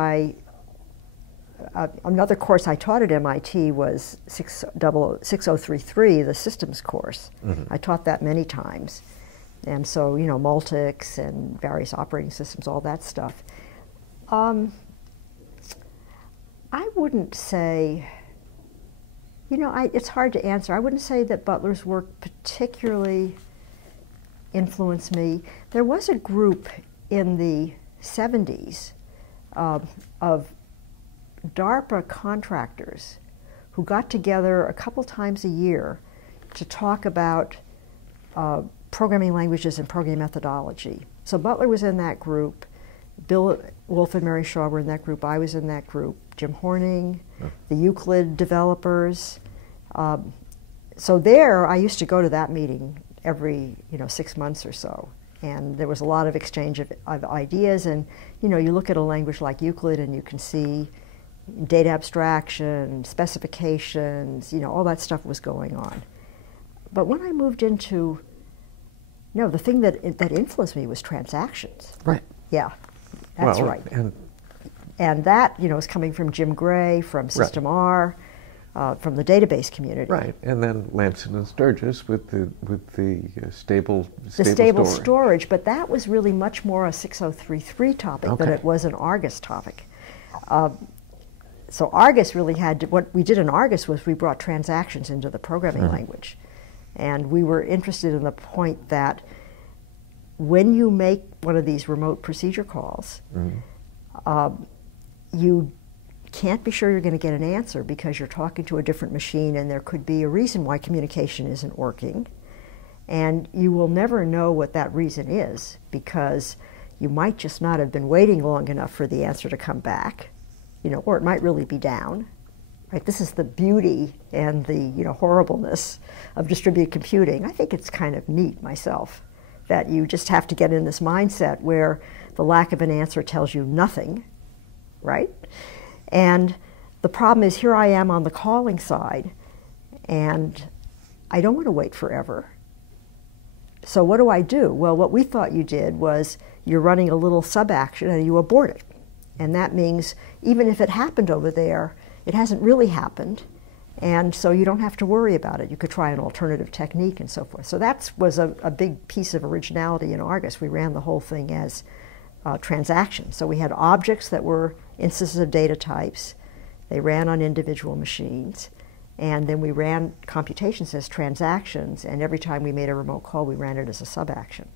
another course I taught at MIT was 6033, the systems course. I taught that many times. And so, Multics and various operating systems, all that stuff. I wouldn't say, it's hard to answer. I wouldn't say that Butler's work particularly influenced me. There was a group in the 70s of DARPA contractors who got together a couple times a year to talk about programming languages and program methodology. So Butler was in that group. Bill Wolf and Mary Shaw were in that group. I was in that group. Jim Horning, the Euclid developers. So there, I used to go to that meeting every 6 months or so. And there was a lot of exchange of ideas. And you look at a language like Euclid and you can see data abstraction, specifications, all that stuff was going on. But when I moved into, the thing that influenced me was transactions. Right. Yeah, that's well, right. And that, is coming from Jim Gray, from System R, from the database community. Right, and then Lamson and Sturgis with the stable storage. But that was really much more a 6033 topic than it was an Argus topic. So Argus really what we did in Argus was we brought transactions into the programming language. And we were interested in the point that when you make one of these remote procedure calls, you can't be sure you're going to get an answer because you're talking to a different machine and there could be a reason why communication isn't working. And you will never know what that reason is because you might just not have been waiting long enough for the answer to come back, or it might really be down. Right? This is the beauty and the horribleness of distributed computing. I think it's kind of neat myself that you just have to get in this mindset where the lack of an answer tells you nothing, right? And the problem is here I am on the calling side and I don't want to wait forever. So what do? Well, what we thought you did was you're running a little sub-action and you abort it. And that means even if it happened over there, it hasn't really happened, and so you don't have to worry about it. You could try an alternative technique and so forth. So that was a big piece of originality in Argus. We ran the whole thing as transactions. So we had objects that were instances of data types. They ran on individual machines, and then we ran computations as transactions, and every time we made a remote call, we ran it as a sub-action.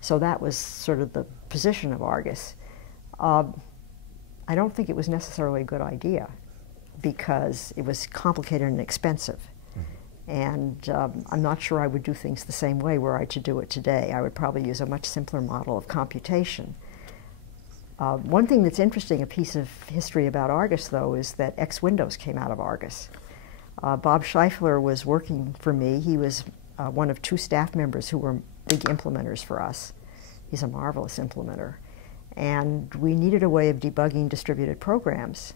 So that was sort of the position of Argus. I don't think it was necessarily a good idea, because it was complicated and expensive. And I'm not sure I would do things the same way were I to do it today. I would probably use a much simpler model of computation. One thing that's interesting, a piece of history about Argus, though, is that X Windows came out of Argus. Bob Scheifler was working for me. He was one of 2 staff members who were big implementers for us. He's a marvelous implementer. And we needed a way of debugging distributed programs.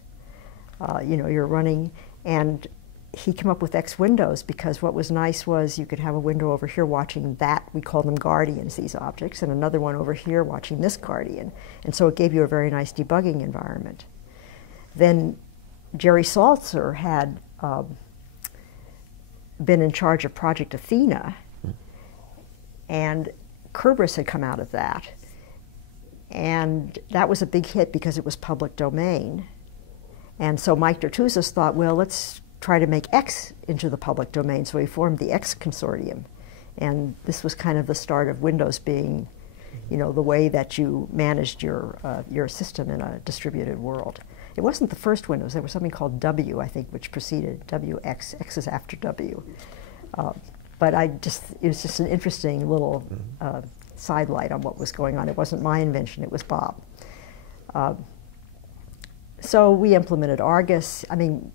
You're running, and he came up with X Windows because what was nice was you could have a window over here watching that, we call them guardians, these objects, and another one over here watching this guardian. And so it gave you a very nice debugging environment. Then Jerry Salzer had been in charge of Project Athena, and Kerberos had come out of that. And that was a big hit because it was public domain. And so Mike Dertouzis thought, well, let's try to make X into the public domain. So he formed the X Consortium. And this was kind of the start of Windows being, the way that you managed your system in a distributed world. It wasn't the first Windows. There was something called W, I think, which preceded WX. X is after W. but it was just an interesting little sidelight on what was going on. It wasn't my invention, it was Bob. So we implemented Argus. I mean,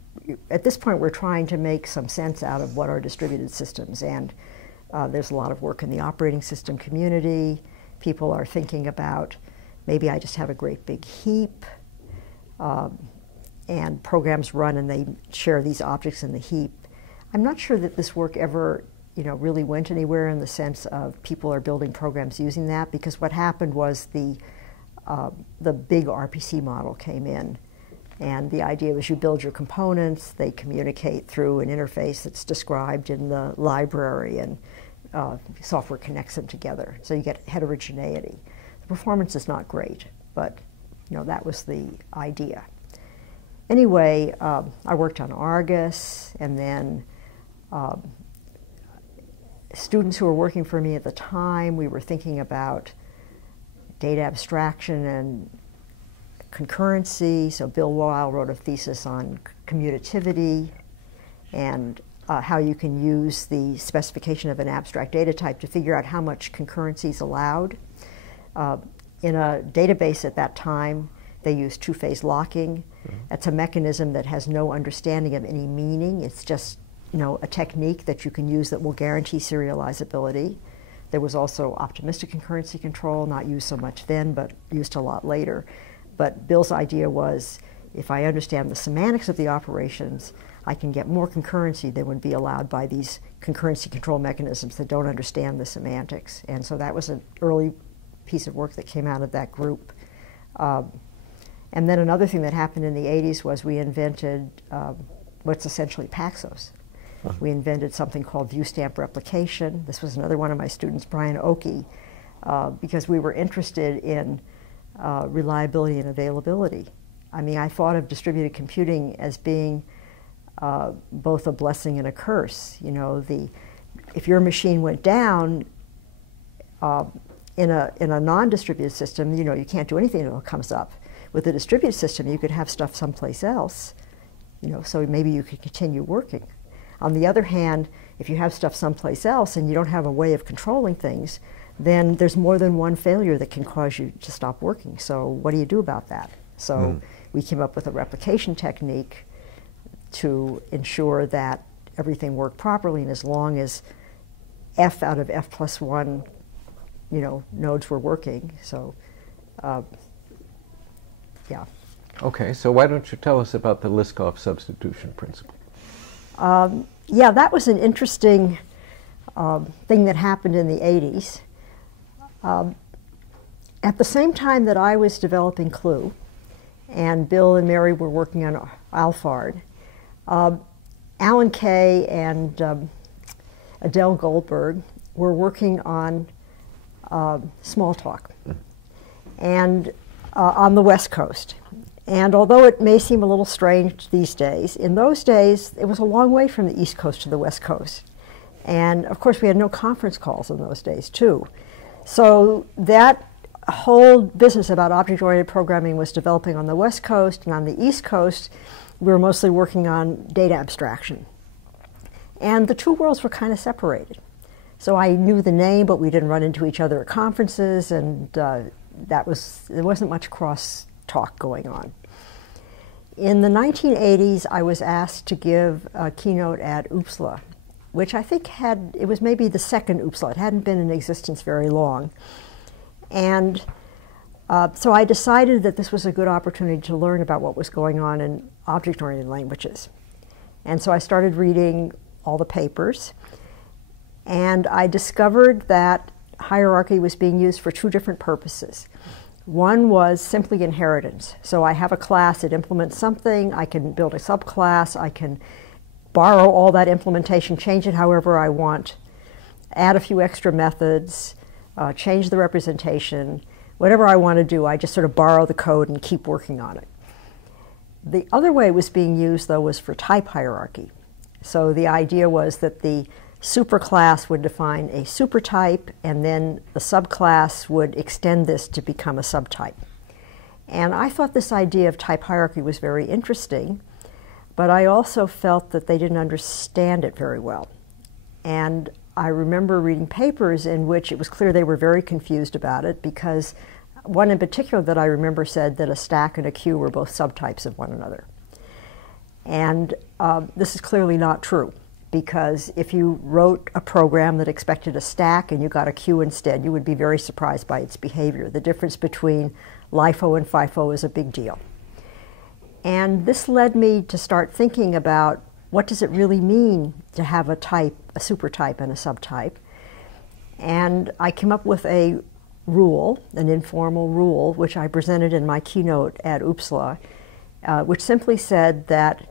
at this point we're trying to make some sense out of what are distributed systems, and there's a lot of work in the operating system community. People are thinking about, maybe I just have a great big heap, and programs run and they share these objects in the heap. I'm not sure that this work ever really went anywhere in the sense of people are building programs using that, because what happened was the big RPC model came in, and the idea was you build your components, they communicate through an interface that's described in the library, and software connects them together. So you get heterogeneity. The performance is not great, but that was the idea. Anyway, I worked on Argus, and then students who were working for me at the time, we were thinking about data abstraction and concurrency. So Bill Weil wrote a thesis on commutativity and how you can use the specification of an abstract data type to figure out how much concurrency is allowed. In a database at that time, they used two-phase locking. That's a mechanism that has no understanding of any meaning. It's just a technique that you can use that will guarantee serializability. There was also optimistic concurrency control, not used so much then, but used a lot later. But Bill's idea was, if I understand the semantics of the operations, I can get more concurrency than would be allowed by these concurrency control mechanisms that don't understand the semantics. And so that was an early piece of work that came out of that group. And then another thing that happened in the 80s was we invented what's essentially Paxos. We invented something called view stamp replication. This was another one of my students, Brian Oakey, because we were interested in reliability and availability. I mean, I thought of distributed computing as being both a blessing and a curse. If your machine went down in a non-distributed system, you can't do anything until it comes up. With a distributed system, you could have stuff someplace else, so maybe you could continue working. On the other hand, if you have stuff someplace else and you don't have a way of controlling things, then there's more than one failure that can cause you to stop working. So what do you do about that? So we came up with a replication technique to ensure that everything worked properly, and as long as F out of F plus 1 nodes were working. So yeah. Okay, so why don't you tell us about the Liskov substitution principle? Yeah, that was an interesting thing that happened in the 80s. At the same time that I was developing CLUE, and Bill and Mary were working on Alphard, Alan Kay and Adele Goldberg were working on Smalltalk, and on the West Coast. And although it may seem a little strange these days, in those days it was a long way from the East Coast to the West Coast. And of course we had no conference calls in those days too. So that whole business about object-oriented programming was developing on the West Coast, and on the East Coast we were mostly working on data abstraction. And the two worlds were kind of separated. So I knew the name, but we didn't run into each other at conferences, and there wasn't much cross-talk going on. In the 1980s, I was asked to give a keynote at OOPSLA, which I think it was maybe the second OOPSLA. It hadn't been in existence very long. And so I decided that this was a good opportunity to learn about what was going on in object-oriented languages. And so I started reading all the papers, and I discovered that hierarchy was being used for two different purposes. One was simply inheritance. So I have a class that implements something, I can build a subclass, I can borrow all that implementation, change it however I want, add a few extra methods, change the representation, whatever I want to do, I just sort of borrow the code and keep working on it. The other way it was being used, though, was for type hierarchy. So the idea was that the superclass would define a supertype, and then the subclass would extend this to become a subtype. And I thought this idea of type hierarchy was very interesting, but I also felt that they didn't understand it very well. And I remember reading papers in which it was clear they were very confused about it, because one in particular that I remember said that a stack and a queue were both subtypes of one another. And this is clearly not true, because if you wrote a program that expected a stack and you got a queue instead, you would be very surprised by its behavior. The difference between LIFO and FIFO is a big deal. And this led me to start thinking about what does it really mean to have a type, a supertype and a subtype. And I came up with a rule, an informal rule, which I presented in my keynote at Uppsala, which simply said that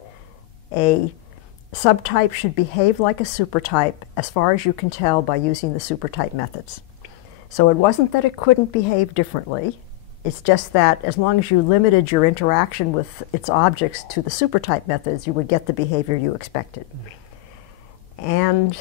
a subtype should behave like a supertype as far as you can tell by using the supertype methods. So it wasn't that it couldn't behave differently. It's just that as long as you limited your interaction with its objects to the supertype methods, you would get the behavior you expected. And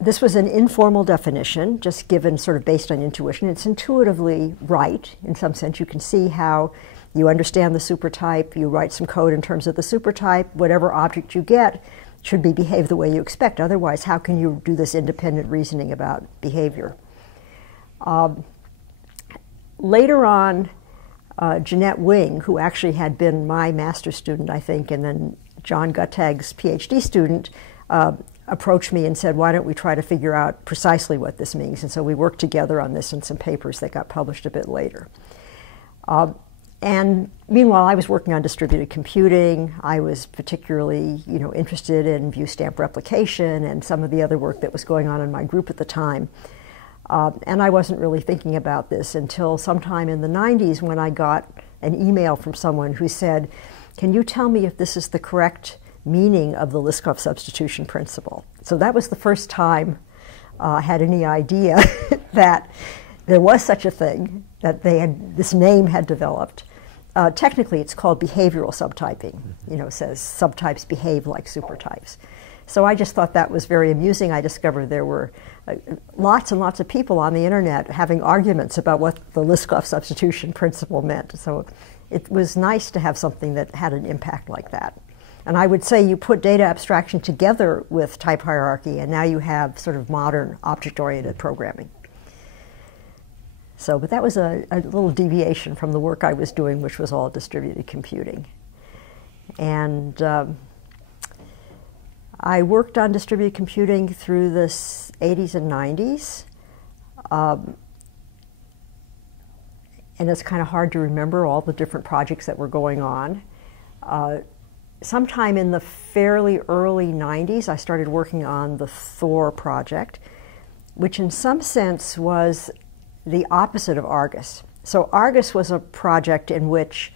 this was an informal definition, just given sort of based on intuition. It's intuitively right. In some sense, you can see how you understand the supertype, you write some code in terms of the supertype, whatever object you get should behave the way you expect. Otherwise, how can you do this independent reasoning about behavior? Later on, Jeanette Wing, who actually had been my master's student, I think, and then John Guttag's PhD student, approached me and said, why don't we try to figure out precisely what this means? And so we worked together on this in some papers that got published a bit later. And meanwhile, I was working on distributed computing. I was particularly, interested in view stamp replication and some of the other work that was going on in my group at the time. And I wasn't really thinking about this until sometime in the 90s when I got an email from someone who said, can you tell me if this is the correct meaning of the Liskov substitution principle? So that was the first time I had any idea that there was such a thing, that this name had developed. Technically, it's called behavioral subtyping. It says subtypes behave like supertypes. So I just thought that was very amusing. I discovered there were lots and lots of people on the internet having arguments about what the Liskov substitution principle meant. So it was nice to have something that had an impact like that. And I would say you put data abstraction together with type hierarchy, and now you have sort of modern object-oriented programming. So, but that was a little deviation from the work I was doing, which was all distributed computing. And I worked on distributed computing through the 80s and 90s. And it's kind of hard to remember all the different projects that were going on. Sometime in the fairly early 90s, I started working on the Thor project, which in some sense was the opposite of Argus. So Argus was a project in which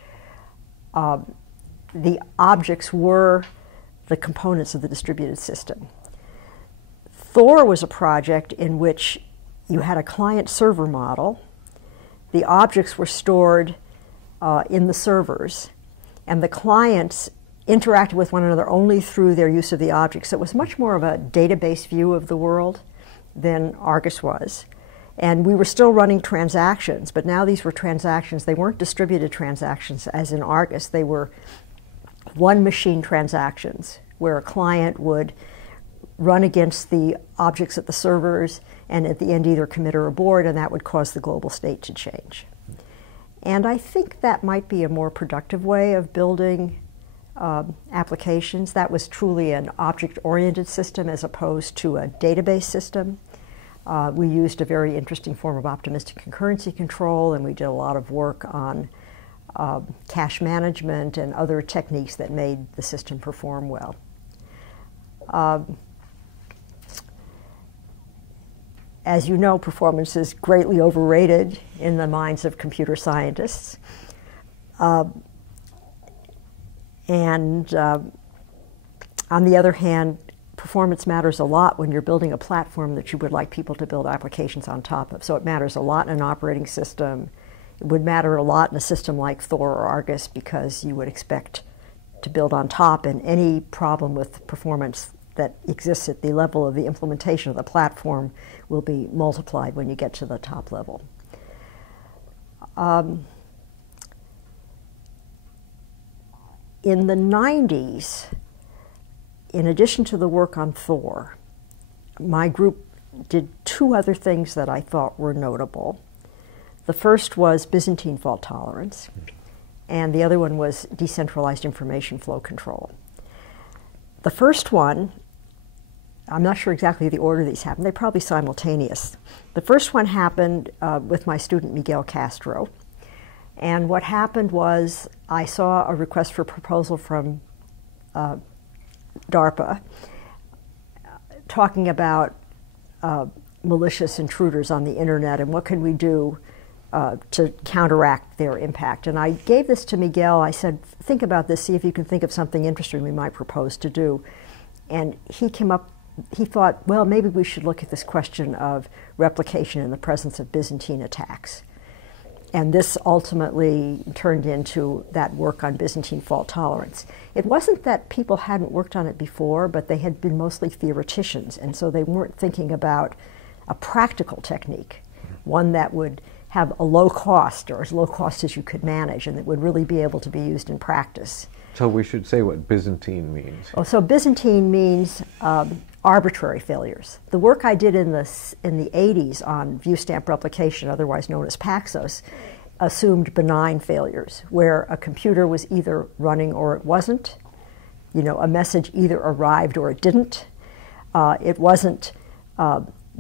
the objects were the components of the distributed system. Thor was a project in which you had a client-server model. The objects were stored in the servers, and the clients interacted with one another only through their use of the objects. So it was much more of a database view of the world than Argus was. And we were still running transactions, but now these were transactions. They weren't distributed transactions as in Argus. They were one machine transactions where a client would run against the objects at the servers and at the end either commit or abort, and that would cause the global state to change. And I think that might be a more productive way of building applications. That was truly an object-oriented system as opposed to a database system. We used a very interesting form of optimistic concurrency control, and we did a lot of work on cache management and other techniques that made the system perform well. As you know, performance is greatly overrated in the minds of computer scientists. On the other hand, performance matters a lot when you're building a platform that you would like people to build applications on top of. So it matters a lot in an operating system. It would matter a lot in a system like Thor or Argus because you would expect to build on top, and any problem with performance that exists at the level of the implementation of the platform will be multiplied when you get to the top level. In the 90s, in addition to the work on Thor, my group did two other things that I thought were notable. The first was Byzantine fault tolerance, and the other one was decentralized information flow control. The first one, I'm not sure exactly the order these happened. They're probably simultaneous. The first one happened with my student Miguel Castro. And what happened was I saw a request for proposal from DARPA talking about malicious intruders on the internet and what can we do to counteract their impact. And I gave this to Miguel. I said, think about this, see if you can think of something interesting we might propose to do. And he came up, he thought, well, maybe we should look at this question of replication in the presence of Byzantine attacks. And this ultimately turned into that work on Byzantine fault tolerance. It wasn't that people hadn't worked on it before, but they had been mostly theoreticians, and so they weren't thinking about a practical technique, one that would have a low cost, or as low cost as you could manage, and that would really be able to be used in practice. So we should say what Byzantine means. Oh, so Byzantine means arbitrary failures. The work I did in the 80s on view stamp replication, otherwise known as Paxos, assumed benign failures, where a computer was either running or it wasn't. You know, a message either arrived or it didn't. It wasn't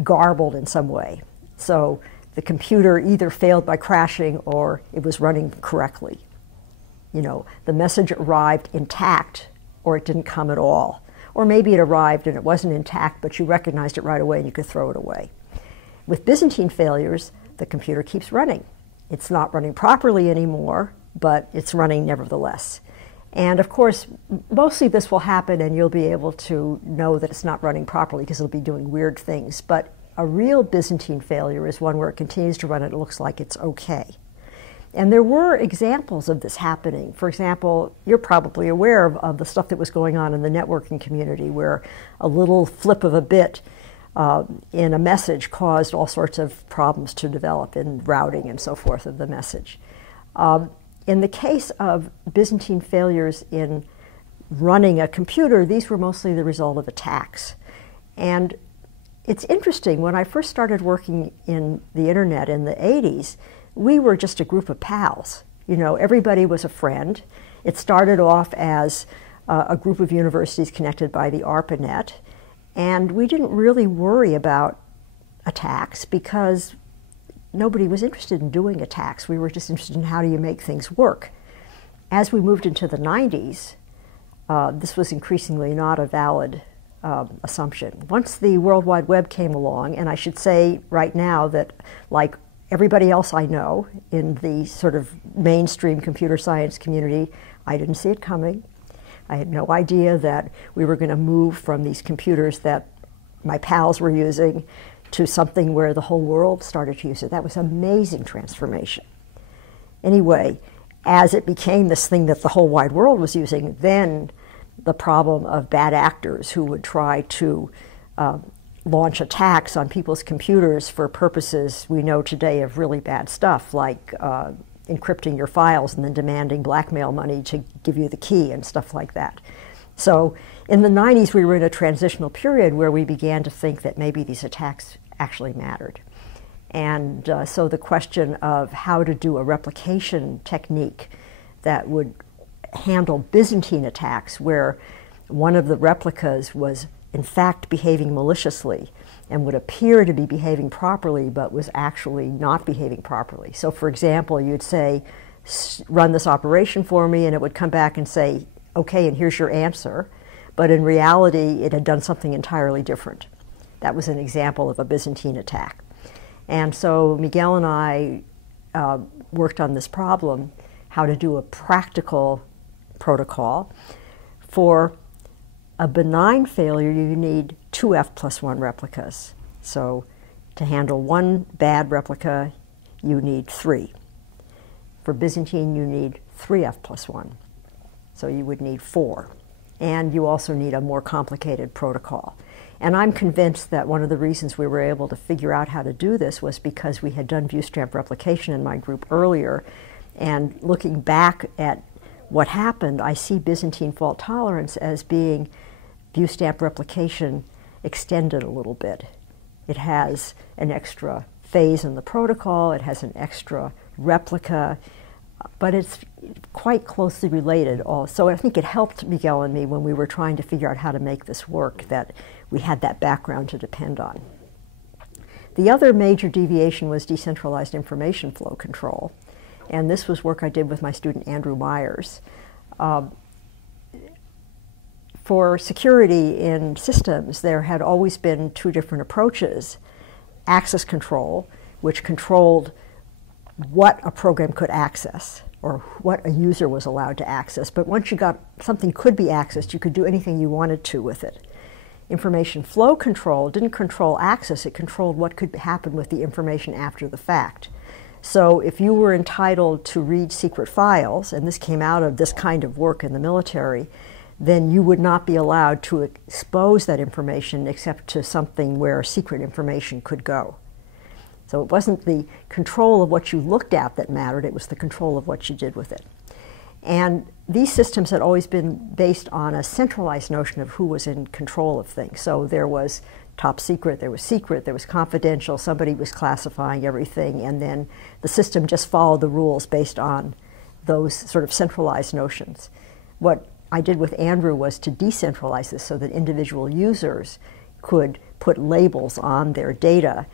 garbled in some way. So the computer either failed by crashing or it was running correctly. You know, the message arrived intact or it didn't come at all. Or maybe it arrived and it wasn't intact, but you recognized it right away and you could throw it away. With Byzantine failures, the computer keeps running. It's not running properly anymore, but it's running nevertheless. And of course, mostly this will happen and you'll be able to know that it's not running properly because it'll be doing weird things. But a real Byzantine failure is one where it continues to run and it looks like it's okay. And there were examples of this happening. For example, you're probably aware of the stuff that was going on in the networking community where a little flip of a bit in a message caused all sorts of problems to develop in routing and so forth of the message. In the case of Byzantine failures in running a computer, these were mostly the result of attacks. And it's interesting, when I first started working in the internet in the 80s, we were just a group of pals. You know, everybody was a friend. It started off as a group of universities connected by the ARPANET, and we didn't really worry about attacks because nobody was interested in doing attacks. We were just interested in how do you make things work. As we moved into the 90s, this was increasingly not a valid assumption. Once the World Wide Web came along, and I should say right now that, like everybody else I know in the sort of mainstream computer science community, I didn't see it coming. I had no idea that we were going to move from these computers that my pals were using to something where the whole world started to use it. That was an amazing transformation. Anyway, as it became this thing that the whole wide world was using, then the problem of bad actors who would try to launch attacks on people's computers for purposes we know today of really bad stuff, like encrypting your files and then demanding blackmail money to give you the key and stuff like that. So in the 90s, we were in a transitional period where we began to think that maybe these attacks actually mattered. And so the question of how to do a replication technique that would handle Byzantine attacks, where one of the replicas was in fact behaving maliciously and would appear to be behaving properly but was actually not behaving properly. So for example, you'd say, run this operation for me, and it would come back and say, okay, and here's your answer. But in reality, it had done something entirely different. That was an example of a Byzantine attack. And so Miguel and I worked on this problem, how to do a practical protocol. For a benign failure, you need 2 F+1 replicas. So to handle one bad replica, you need 3. For Byzantine, you need 3 F+1. So you would need 4. And you also need a more complicated protocol. And I'm convinced that one of the reasons we were able to figure out how to do this was because we had done view stamp replication in my group earlier. And looking back at what happened, I see Byzantine fault tolerance as being view stamp replication extended a little bit. It has an extra phase in the protocol, it has an extra replica, but it's quite closely related. So I think it helped Miguel and me when we were trying to figure out how to make this work, that we had that background to depend on. The other major deviation was decentralized information flow control. And this was work I did with my student Andrew Myers. For security in systems, there had always been two different approaches. Access control, which controlled what a program could access or what a user was allowed to access. But once you got something could be accessed, you could do anything you wanted to with it. Information flow control didn't control access, it controlled what could happen with the information after the fact. So if you were entitled to read secret files, and this came out of this kind of work in the military, then you would not be allowed to expose that information except to something where secret information could go. So it wasn't the control of what you looked at that mattered, it was the control of what you did with it. And these systems had always been based on a centralized notion of who was in control of things. So there was top secret, there was confidential, somebody was classifying everything, and then the system just followed the rules based on those sort of centralized notions. What I did with Andrew was to decentralize this so that individual users could put labels on their data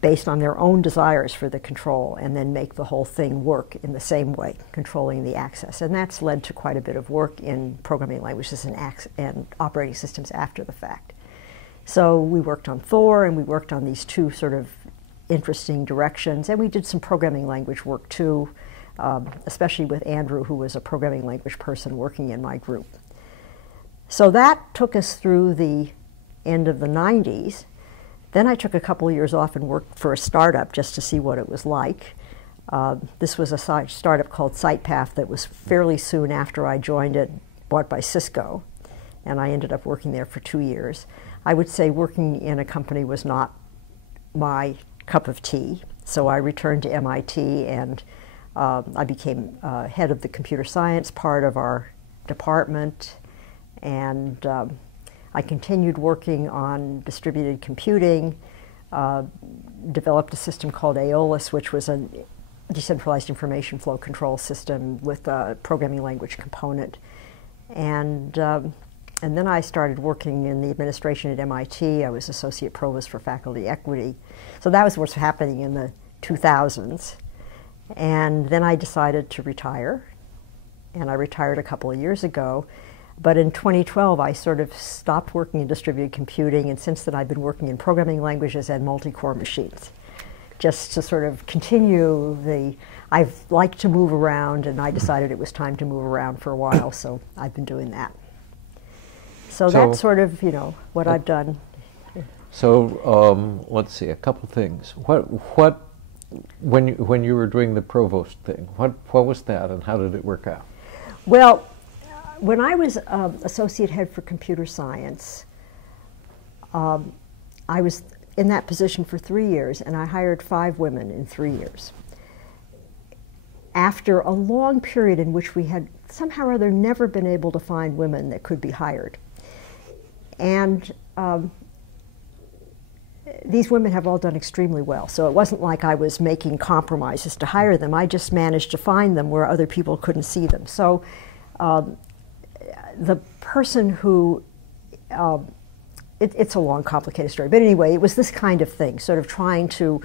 based on their own desires for the control and then make the whole thing work in the same way, controlling the access. And that's led to quite a bit of work in programming languages and operating systems after the fact. So we worked on Thor, and we worked on these two sort of interesting directions, and we did some programming language work too, especially with Andrew, who was a programming language person working in my group. So that took us through the end of the 90s. Then I took a couple of years off and worked for a startup just to see what it was like. This was a startup called SitePath that was fairly soon after I joined it, bought by Cisco, and I ended up working there for 2 years. I would say working in a company was not my cup of tea, so I returned to MIT and I became head of the computer science part of our department, and I continued working on distributed computing, developed a system called Aeolus, which was a decentralized information flow control system with a programming language component. And then I started working in the administration at MIT. I was Associate Provost for Faculty Equity. So that was what's happening in the 2000s. And then I decided to retire, and I retired a couple of years ago. But in 2012, I sort of stopped working in distributed computing, and since then I've been working in programming languages and multi-core machines, just to sort of continue I've liked to move around, and I decided it was time to move around for a while, so I've been doing that. So that's sort of, what I've done. So let's see, a couple things. When you were doing the provost thing, what was that, and how did it work out? Well, when I was associate head for computer science, I was in that position for 3 years, and I hired 5 women in 3 years. After a long period in which we had somehow or other never been able to find women that could be hired. And these women have all done extremely well, so it wasn't like I was making compromises to hire them. I just managed to find them where other people couldn't see them. So the person who, it's a long, complicated story, but anyway, it was this kind of thing, sort of trying to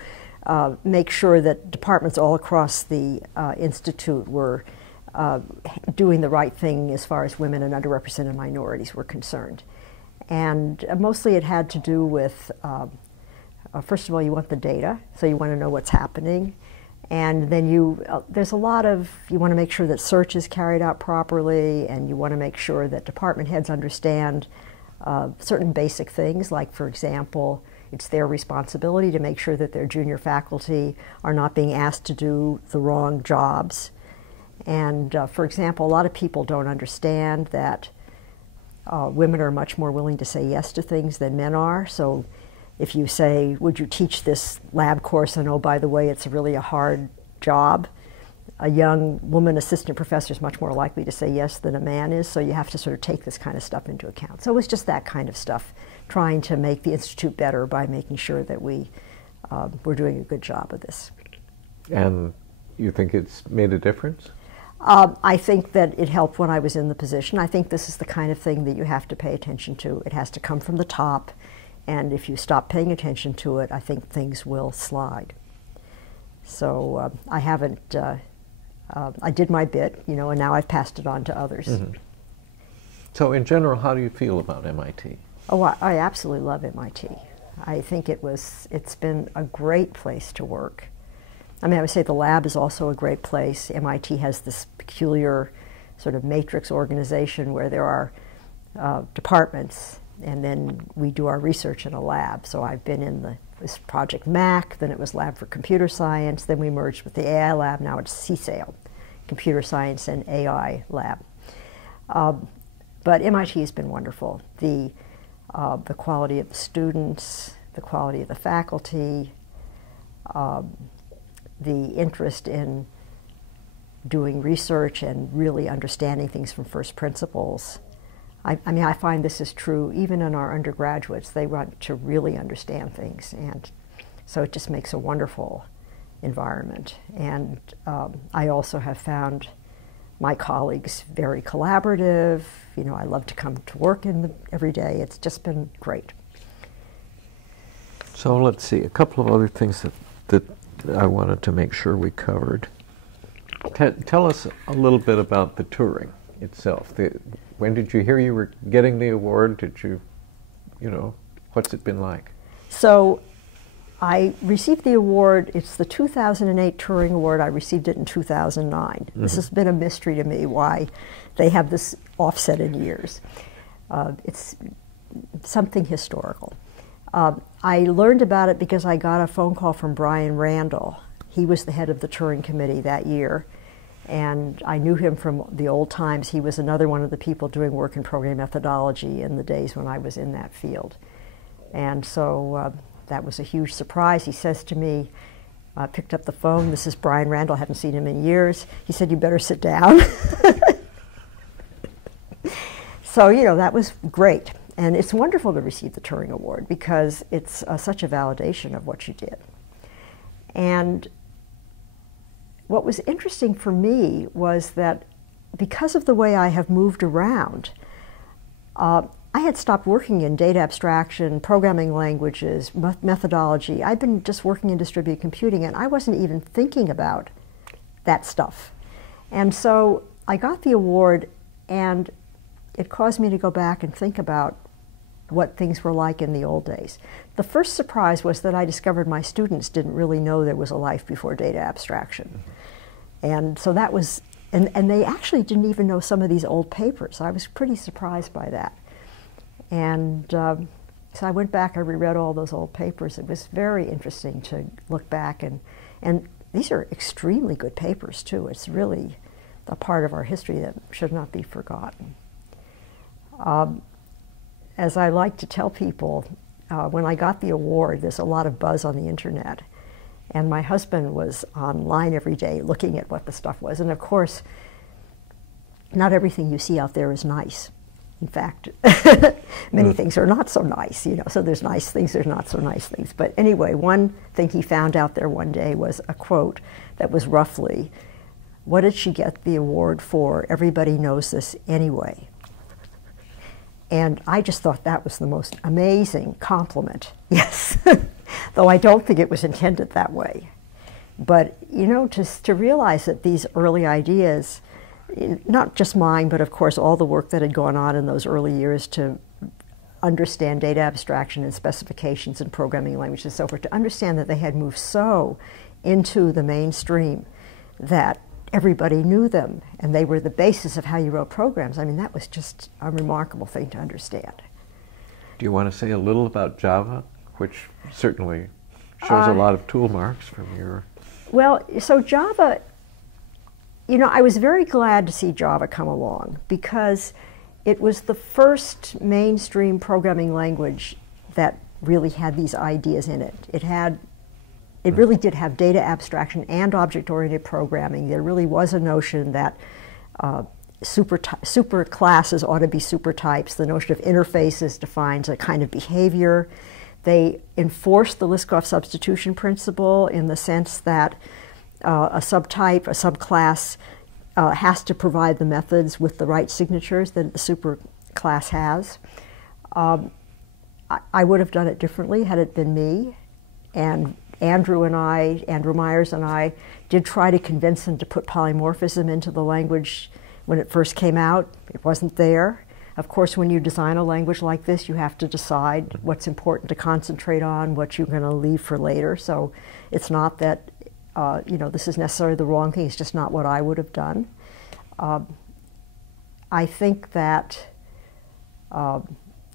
make sure that departments all across the Institute were doing the right thing as far as women and underrepresented minorities were concerned. And mostly it had to do with, first of all, you want the data, so you want to know what's happening. And then there's a lot of, you want to make sure that search is carried out properly, and you want to make sure that department heads understand certain basic things, like, for example, it's their responsibility to make sure that their junior faculty are not being asked to do the wrong jobs. And for example, a lot of people don't understand that women are much more willing to say yes to things than men are. So if you say, would you teach this lab course, and oh, by the way, it's really a hard job, a young woman assistant professor is much more likely to say yes than a man is, so you have to sort of take this kind of stuff into account. So it was just that kind of stuff, trying to make the Institute better by making sure that we're doing a good job of this. And you think it's made a difference? I think that it helped when I was in the position. I think this is the kind of thing that you have to pay attention to. It has to come from the top, and if you stop paying attention to it, I think things will slide. So I haven't, I did my bit, you know, and now I've passed it on to others. Mm-hmm. So in general, how do you feel about MIT? Oh, I absolutely love MIT. I think it's been a great place to work. I mean, I would say the lab is also a great place. MIT has this peculiar sort of matrix organization where there are departments, and then we do our research in a lab. So I've been in this Project MAC, then it was Lab for Computer Science, then we merged with the AI Lab, now it's CSAIL, Computer Science and AI Lab. But MIT has been wonderful. The quality of the students, the quality of the faculty, the interest in doing research and really understanding things from first principles. I mean, I find this is true even in our undergraduates. They want to really understand things, and so it just makes a wonderful environment. And I also have found my colleagues very collaborative. You know, I love to come to work every day. It's just been great. So let's see, a couple of other things that I wanted to make sure we covered. Tell us a little bit about the Turing itself. When did you hear you were getting the award? Did you know, what's it been like? So I received the award. It's the 2008 Turing Award. I received it in 2009. Mm-hmm. This has been a mystery to me why they have this offset in years. It's something historical. I learned about it because I got a phone call from Brian Randall. He was the head of the Turing Committee that year, and I knew him from the old times. He was another one of the people doing work in program methodology in the days when I was in that field. And so that was a huge surprise. He says to me, I picked up the phone, "This is Brian Randall, I haven't seen him in years." He said, "You better sit down." So, you know, that was great. And it's wonderful to receive the Turing Award because it's such a validation of what you did. And what was interesting for me was that because of the way I have moved around, I had stopped working in data abstraction, programming languages, methodology. I've been just working in distributed computing, and I wasn't even thinking about that stuff. And so I got the award, and it caused me to go back and think about what things were like in the old days. The first surprise was that I discovered my students didn't really know there was a life before data abstraction. And so that was, and they actually didn't even know some of these old papers. I was pretty surprised by that. And so I went back, I reread all those old papers. It was very interesting to look back, and these are extremely good papers too. It's really a part of our history that should not be forgotten. As I like to tell people, when I got the award, there's a lot of buzz on the internet. And my husband was online every day looking at what the stuff was. And of course, not everything you see out there is nice. In fact, many things are not so nice, you know. So there's nice things, there's not so nice things. But anyway, one thing he found out there one day was a quote that was roughly, "What did she get the award for? Everybody knows this anyway." And I just thought that was the most amazing compliment, yes, though I don't think it was intended that way. But, you know, to realize that these early ideas, not just mine, but of course all the work that had gone on in those early years to understand data abstraction and specifications and programming languages and so forth, to understand that they had moved so into the mainstream that everybody knew them, and they were the basis of how you wrote programs. I mean, that was just a remarkable thing to understand. Do you want to say a little about Java, which certainly shows a lot of tool marks from your... Well, so Java, you know, I was very glad to see Java come along because it was the first mainstream programming language that really had these ideas in it. It had It really did have data abstraction and object-oriented programming. There really was a notion that super classes ought to be super types. The notion of interfaces defines a kind of behavior. They enforced the Liskov substitution principle in the sense that a subtype, a subclass, has to provide the methods with the right signatures that the superclass has. I would have done it differently had it been me, and Andrew Myers and I did try to convince him to put polymorphism into the language when it first came out. It wasn't there. Of course, when you design a language like this, you have to decide what's important to concentrate on, what you're going to leave for later. So it's not that this is necessarily the wrong thing. It's just not what I would have done. I think that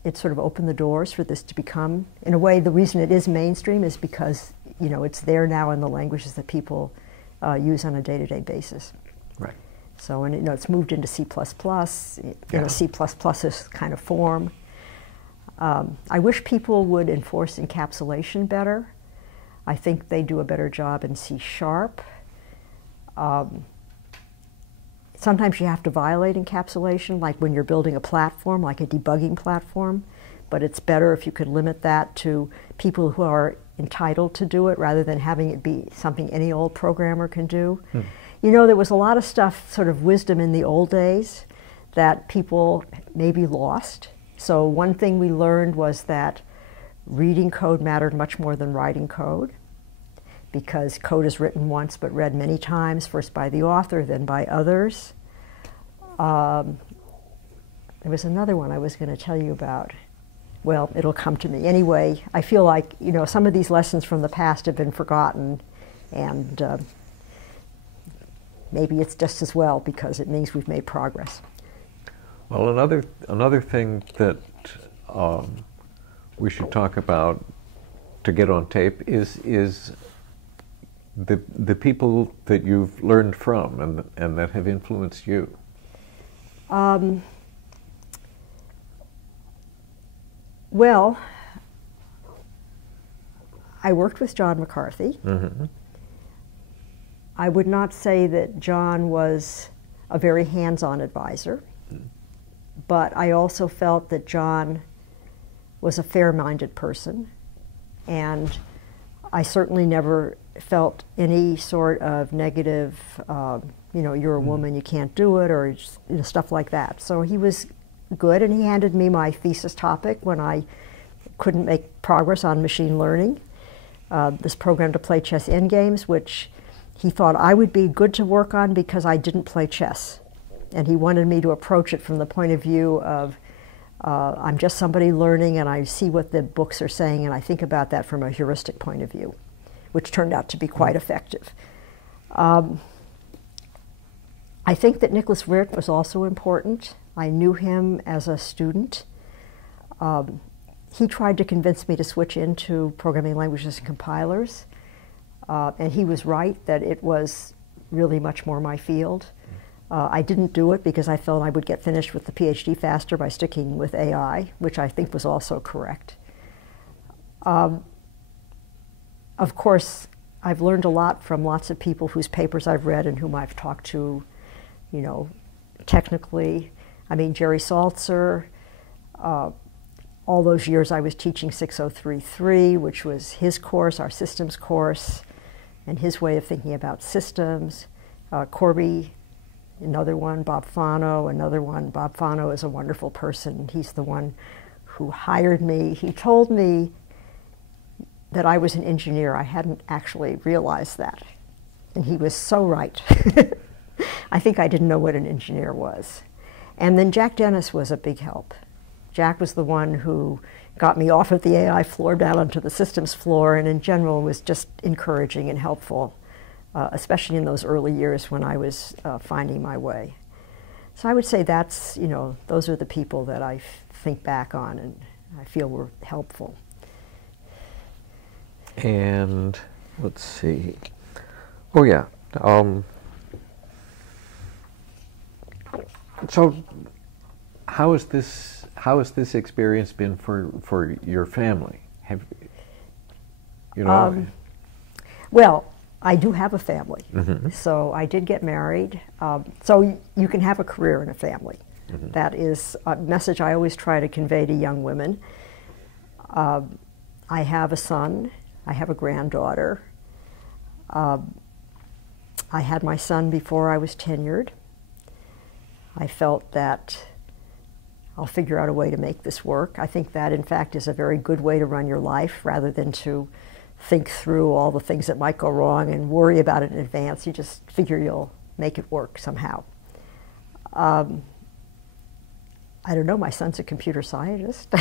it sort of opened the doors for this to become, in a way, the reason it is mainstream is because it's there now in the languages that people use on a day-to-day basis. Right. So, and it's moved into C++, C++'s kind of form. I wish people would enforce encapsulation better. I think they do a better job in C#. Sometimes you have to violate encapsulation, like when you're building a platform, like a debugging platform, but it's better if you could limit that to people who are entitled to do it rather than having it be something any old programmer can do. There was a lot of stuff, sort of wisdom in the old days that people maybe lost. So one thing we learned was that reading code mattered much more than writing code, because code is written once but read many times, first by the author, then by others. There was another one I was going to tell you about. Well, it'll come to me. Anyway, I feel like, some of these lessons from the past have been forgotten, and maybe it's just as well because it means we've made progress. Well, another thing that we should talk about to get on tape is the people that you've learned from and that have influenced you. Well, I worked with John McCarthy. Mm-hmm. I would not say that John was a very hands-on advisor, but I also felt that John was a fair-minded person, and I certainly never felt any sort of negative, you're a woman, you can't do it, or stuff like that. So he was good, and he handed me my thesis topic when I couldn't make progress on machine learning, this program to play chess endgames, which he thought I would be good to work on because I didn't play chess. And he wanted me to approach it from the point of view of I'm just somebody learning and I see what the books are saying and I think about that from a heuristic point of view, which turned out to be quite effective. I think that Nicholas Wirth was also important. I knew him as a student. He tried to convince me to switch into programming languages and compilers. And he was right that it was really much more my field. I didn't do it because I felt I would get finished with the PhD faster by sticking with AI, which I think was also correct. Of course, I've learned a lot from lots of people whose papers I've read and whom I've talked to, technically. I mean, Jerry Saltzer, all those years I was teaching 6033, which was his course, our systems course, and his way of thinking about systems. Corby, another one, Bob Fano, another one. Bob Fano is a wonderful person. He's the one who hired me. He told me that I was an engineer. I hadn't actually realized that. And he was so right. I think I didn't know what an engineer was. And then Jack Dennis was a big help. Jack was the one who got me off of the AI floor down onto the systems floor, and in general was just encouraging and helpful, especially in those early years when I was finding my way. So I would say that's, those are the people that I think back on and I feel were helpful. And let's see. Oh yeah. So how has this experience been for your family? Well, I do have a family. Mm-hmm. So I did get married. So you can have a career in a family. Mm-hmm. That is a message I always try to convey to young women. I have a son. I have a granddaughter. I had my son before I was tenured. I felt that I'll figure out a way to make this work. I think that, in fact, is a very good way to run your life rather than to think through all the things that might go wrong and worry about it in advance. You just figure you'll make it work somehow. I don't know, my son's a computer scientist,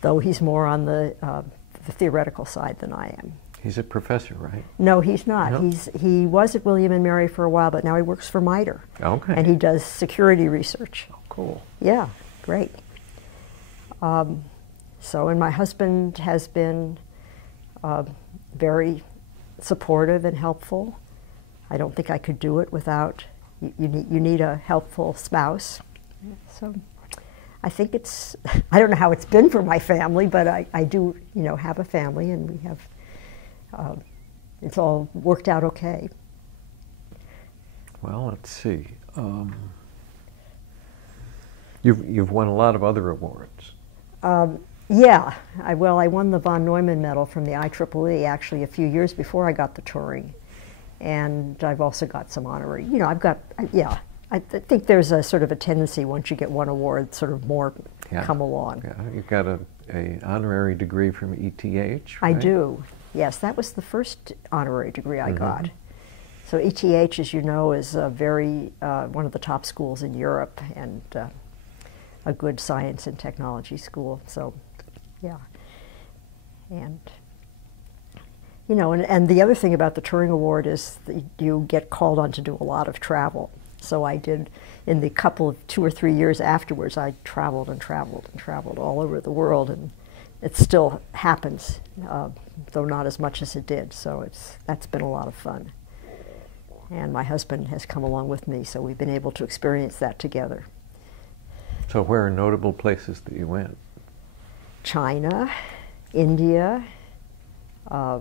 though he's more on the theoretical side than I am. He's a professor, right? No, he's not. No? He was at William and Mary for a while, but now he works for MITRE. Okay. And he does security research. Cool. Yeah, great. And my husband has been very supportive and helpful. I don't think I could do it without, you need a helpful spouse. So I think it's, I don't know how it's been for my family, but I do, have a family, and we have, it's all worked out okay. Well, let's see. You've won a lot of other awards. Yeah, I won the von Neumann Medal from the IEEE actually a few years before I got the Turing, and I've also got some honorary. I think there's a sort of a tendency once you get one award, sort of more come along. Yeah, you've got a honorary degree from ETH, right? I do. Yes, that was the first honorary degree I got. So ETH, as you know, is a very one of the top schools in Europe, and a good science and technology school. So, yeah, and and the other thing about the Turing Award is that you get called on to do a lot of travel. So I did, in the couple of 2 or 3 years afterwards, I traveled and traveled and traveled all over the world, and it still happens, though not as much as it did. So that's been a lot of fun. And my husband has come along with me, so we've been able to experience that together. So where are notable places that you went? China, India. I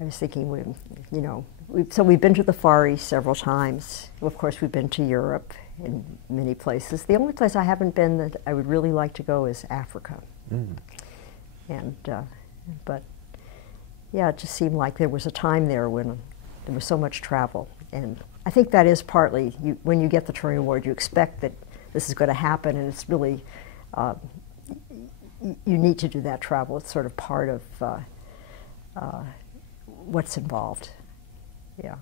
was thinking, we've been to the Far East several times. Of course, we've been to Europe in many places. The only place I haven't been that I would really like to go is Africa. And, but yeah, it just seemed like there was a time there when there was so much travel. And I think that is partly, when you get the Turing Award, you expect that this is going to happen, and it's really, you need to do that travel. It's sort of part of what's involved. Yeah.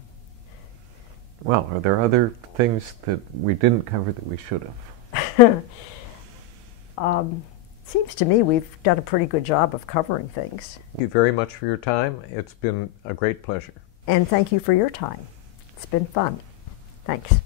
Well, are there other things that we didn't cover that we should have? Seems to me we've done a pretty good job of covering things. Thank you very much for your time. It's been a great pleasure. And thank you for your time. It's been fun. Thanks.